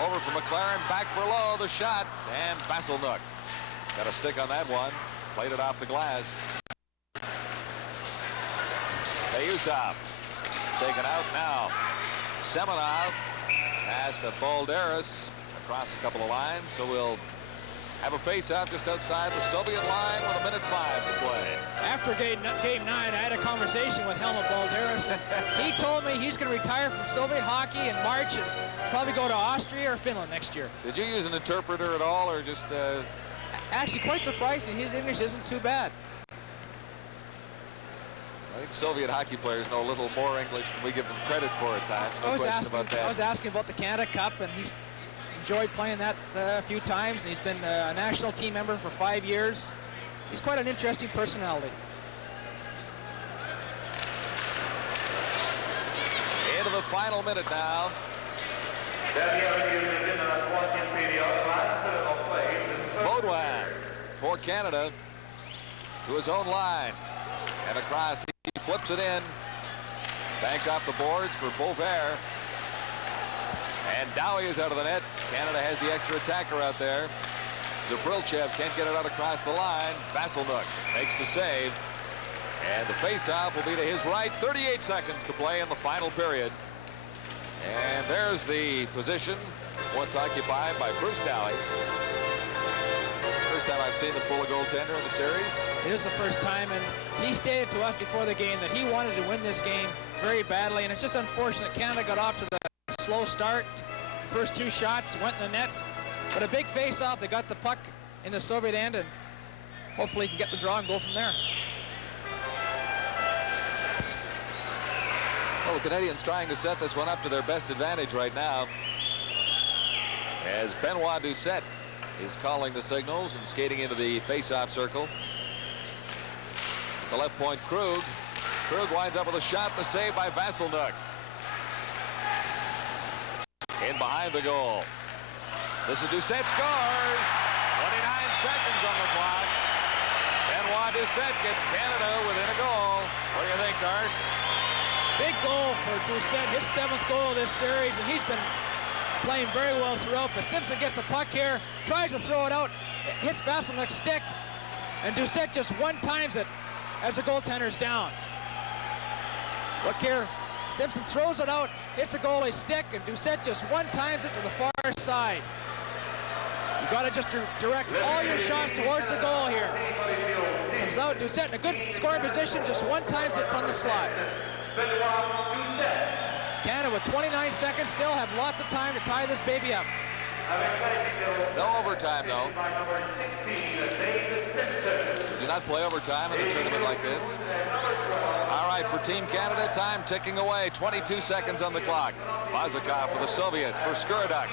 over for McLaren. Back for Lowe. The shot. And Vasilnuk got a stick on that one. Played it off the glass. Payusov taken out now. Semenov pass to Balderas across a couple of lines. So we'll have a face-off just outside the Soviet line with 1:05 to play. After game 9, I had a conversation with Helmut Balderas, and he told me he's going to retire from Soviet hockey in March and probably go to Austria or Finland next year. Did you use an interpreter at all, or just... Actually, quite surprising. His English isn't too bad. I think Soviet hockey players know a little more English than we give them credit for at times. No question about that. I was asking about the Canada Cup, and he's enjoyed playing that a few times, and he's been a national team member for 5 years. He's quite an interesting personality. Into the final minute now. Baudouin for Canada to his own line and across. He flips it in. Banked off the boards for Beauvert. And Dowie is out of the net. Canada has the extra attacker out there. Zabrilchev can't get it out across the line. Vasilnuk makes the save. And the face-off will be to his right. 38 seconds to play in the final period. And there's the position once occupied by Bruce Dowie. First time I've seen him pull a goaltender in the series. It is the first time, and he stated to us before the game that he wanted to win this game very badly, and it's just unfortunate Canada got off to the slow start. First 2 shots went in the net, but a big face-off. They got the puck in the Soviet end, and hopefully can get the draw and go from there. Well, the Canadians trying to set this one up to their best advantage right now, as Benoit Doucette is calling the signals and skating into the face-off circle. The left point, Krug. Krug winds up with a shot, the save by Vasilnuk. In behind the goal. This is Doucette scores. 29 seconds on the clock. Benoit Doucette gets Canada within a goal. What do you think, Darce? Big goal for Doucette, his 7th goal of this series, and he's been playing very well throughout. But Simpson gets the puck here, tries to throw it out, it hits Vasilnuk's stick, and Doucette just one-times it as the goaltender's down. Look here, Simpson throws it out, hits the goalie's stick, and Doucette just one-times it to the far side. You got to just direct all your shots towards the goal here. Comes out, Doucette in a good scoring position, just one-times it from the slot. Canada with 29 seconds still have lots of time to tie this baby up. No overtime, though. Do not play overtime in a tournament like this. All right, for Team Canada, time ticking away. 22 seconds on the clock. Vazikov for the Soviets, for Skuraduk.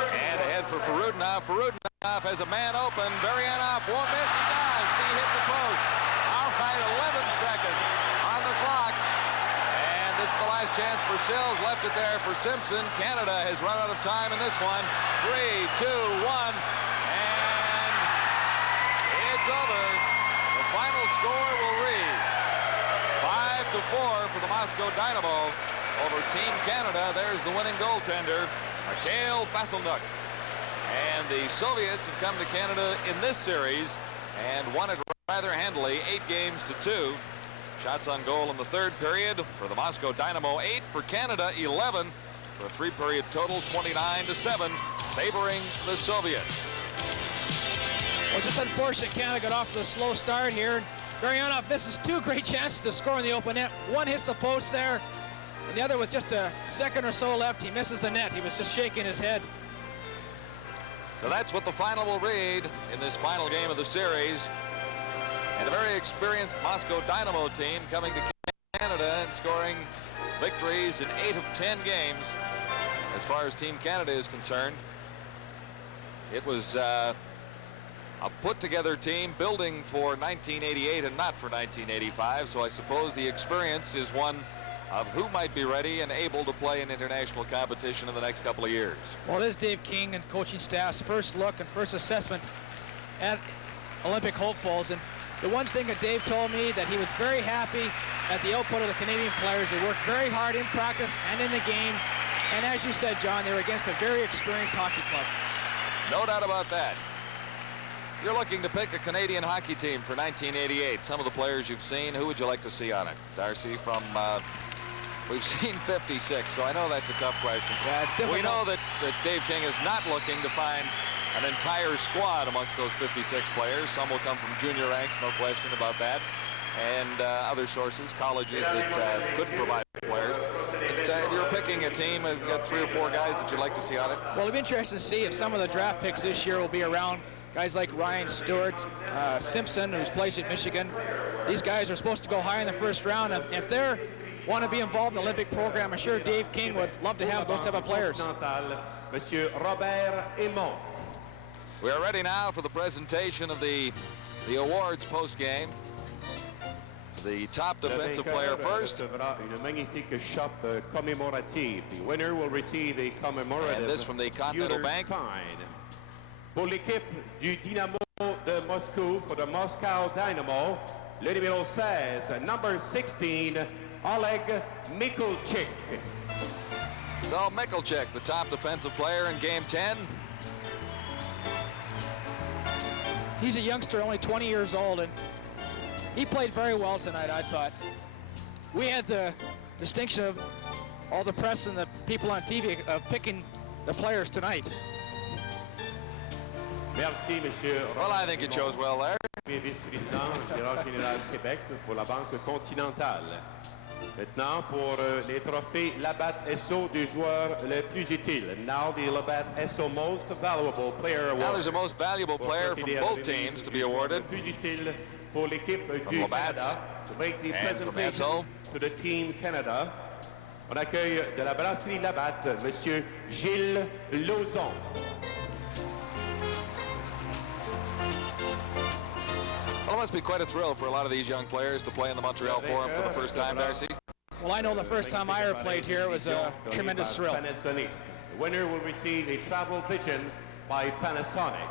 And ahead for Farudinov. Farudinov has a man open. Varianov won't miss. He does. He hit the post. All right, 11 seconds on the clock. And this is the last chance for Sills. Left it there for Simpson. Canada has run out of time in this one. 3, 2, 1. And it's over. The final score will read 5-4 for the Moscow Dynamo over Team Canada. There's the winning goaltender, Mikhail Vasilnuk. And the Soviets have come to Canada in this series and won it rather handily, 8-2. Shots on goal in the third period for the Moscow Dynamo, 8 for Canada, 11 for a 3-period total, 29-7, favoring the Soviets. Well, it's just unfortunate Canada got off to a slow start here. Gurianov misses two great chances to score in the open net. One hits the post there, and the other with just a second or so left, he misses the net. He was just shaking his head. So that's what the final will read in this final game of the series. And a very experienced Moscow Dynamo team coming to Canada and scoring victories in 8 of 10 games. As far as Team Canada is concerned, it was a put-together team building for 1988 and not for 1985. So I suppose the experience is one of who might be ready and able to play in international competition in the next couple of years. Well, it is Dave King and coaching staff's first look and first assessment at Olympic hopefuls. And the one thing that Dave told me, that he was very happy at the output of the Canadian players. They worked very hard in practice and in the games. And as you said, John, they were against a very experienced hockey club. No doubt about that. You're looking to pick a Canadian hockey team for 1988. Some of the players you've seen, who would you like to see on it? Darcy, from we've seen 56, so I know that's a tough question. Yeah, it's difficult. We know that Dave King is not looking to find an entire squad amongst those 56 players. Some will come from junior ranks, no question about that, and other sources, colleges that couldn't provide players. But if you're picking a team, you've got 3 or 4 guys that you'd like to see on it. Well, it'll be interesting to see if some of the draft picks this year will be around guys like Ryan Stewart, Simpson, who's plays at Michigan. These guys are supposed to go high in the first round. If they're want to be involved in the Olympic program, I'm sure Dave King would love to have those type of players. Monsieur Robert Aymon. We are ready now for the presentation of the awards post-game. The top defensive player first. Une magnifique shot commémorative. The winner will receive a commemorative. And this from the Continental Bank. Pour l'équipe du Dynamo de Moscou, for the Moscow Dynamo, le numéro 16, number 16, Oleg Mikulchik. So Mikulchik, the top defensive player in Game 10. He's a youngster, only 20 years old, and he played very well tonight, I thought. We had the distinction of all the press and the people on TV of picking the players tonight. Merci, monsieur. Well, I think you chose well there. Vice-président, tirage général Québec pour la Banque Continentale. Maintenant, pour les trophées Labatt Esso du joueur le plus utile. Now the Labatt Esso Most Valuable Player Award. Now there's a most valuable player from both teams to be awarded. Le plus utile pour l'équipe du Labatt Canada. To make the and from presentation Esso. to the Team Canada, on accueille de la brasserie Labatt, monsieur Gilles Lauzon. Well, it must be quite a thrill for a lot of these young players to play in the Montreal Forum for the first time, Darcy. Well, I know the first time I ever played here, it was a tremendous thrill. The winner will receive a travel pigeon by Panasonic.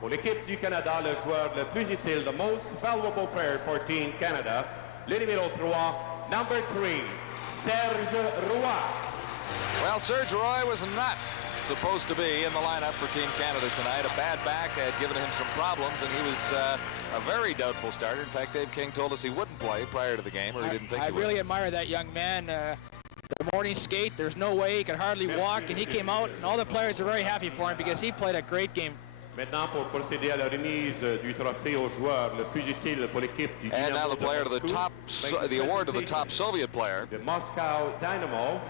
Pour l'équipe du Canada, le joueur le plus utile, the most valuable player for Team Canada, le numéro 3, number 3, Serge Roy. Well, Serge Roy was not supposed to be in the lineup for Team Canada tonight. A bad back had given him some problems, and he was a very doubtful starter. In fact, Dave King told us he wouldn't play prior to the game, or he didn't think he would. I really admire that young man. The morning skate, there's no way he could hardly walk, and he came out, and all the players are very happy for him because he played a great game. Maintenant, pour procéder à la remise du trophée au joueur le plus utile pour l'équipe du Dynamo. And now the player to the top, the award to the top Soviet player. The Moscow Dynamo,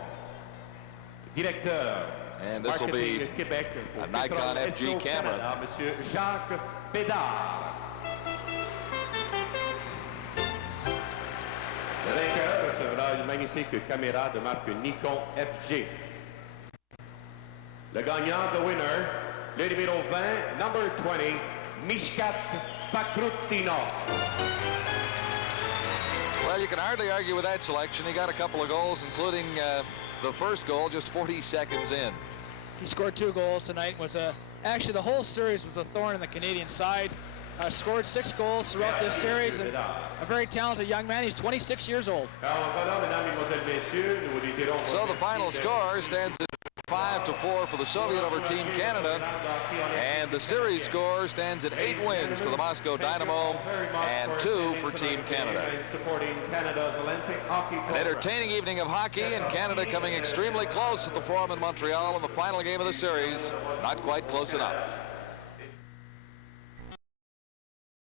directeur. And this will be Québec, a Nikon FG camera. Canada, Monsieur Jacques Bédard. Le vainqueur recevra une magnifique caméra de marque Nikon FG. Le gagnant, the winner, le numéro 20, number 20, Mishkat Pakrutinov. Well, you can hardly argue with that selection. He got a couple of goals, including the first goal just 40 seconds in. He scored 2 goals tonight. Actually, the whole series was a thorn in the Canadian side. Scored 6 goals throughout this series, and a very talented young man. He's 26 years old. So the final score stands at 5-4 for the Soviet over Team Canada, and the series score stands at 8 wins for the Moscow Dynamo and 2 for Team Canada. An entertaining evening of hockey, and Canada coming extremely close at the Forum in Montreal in the final game of the series. Not quite close enough.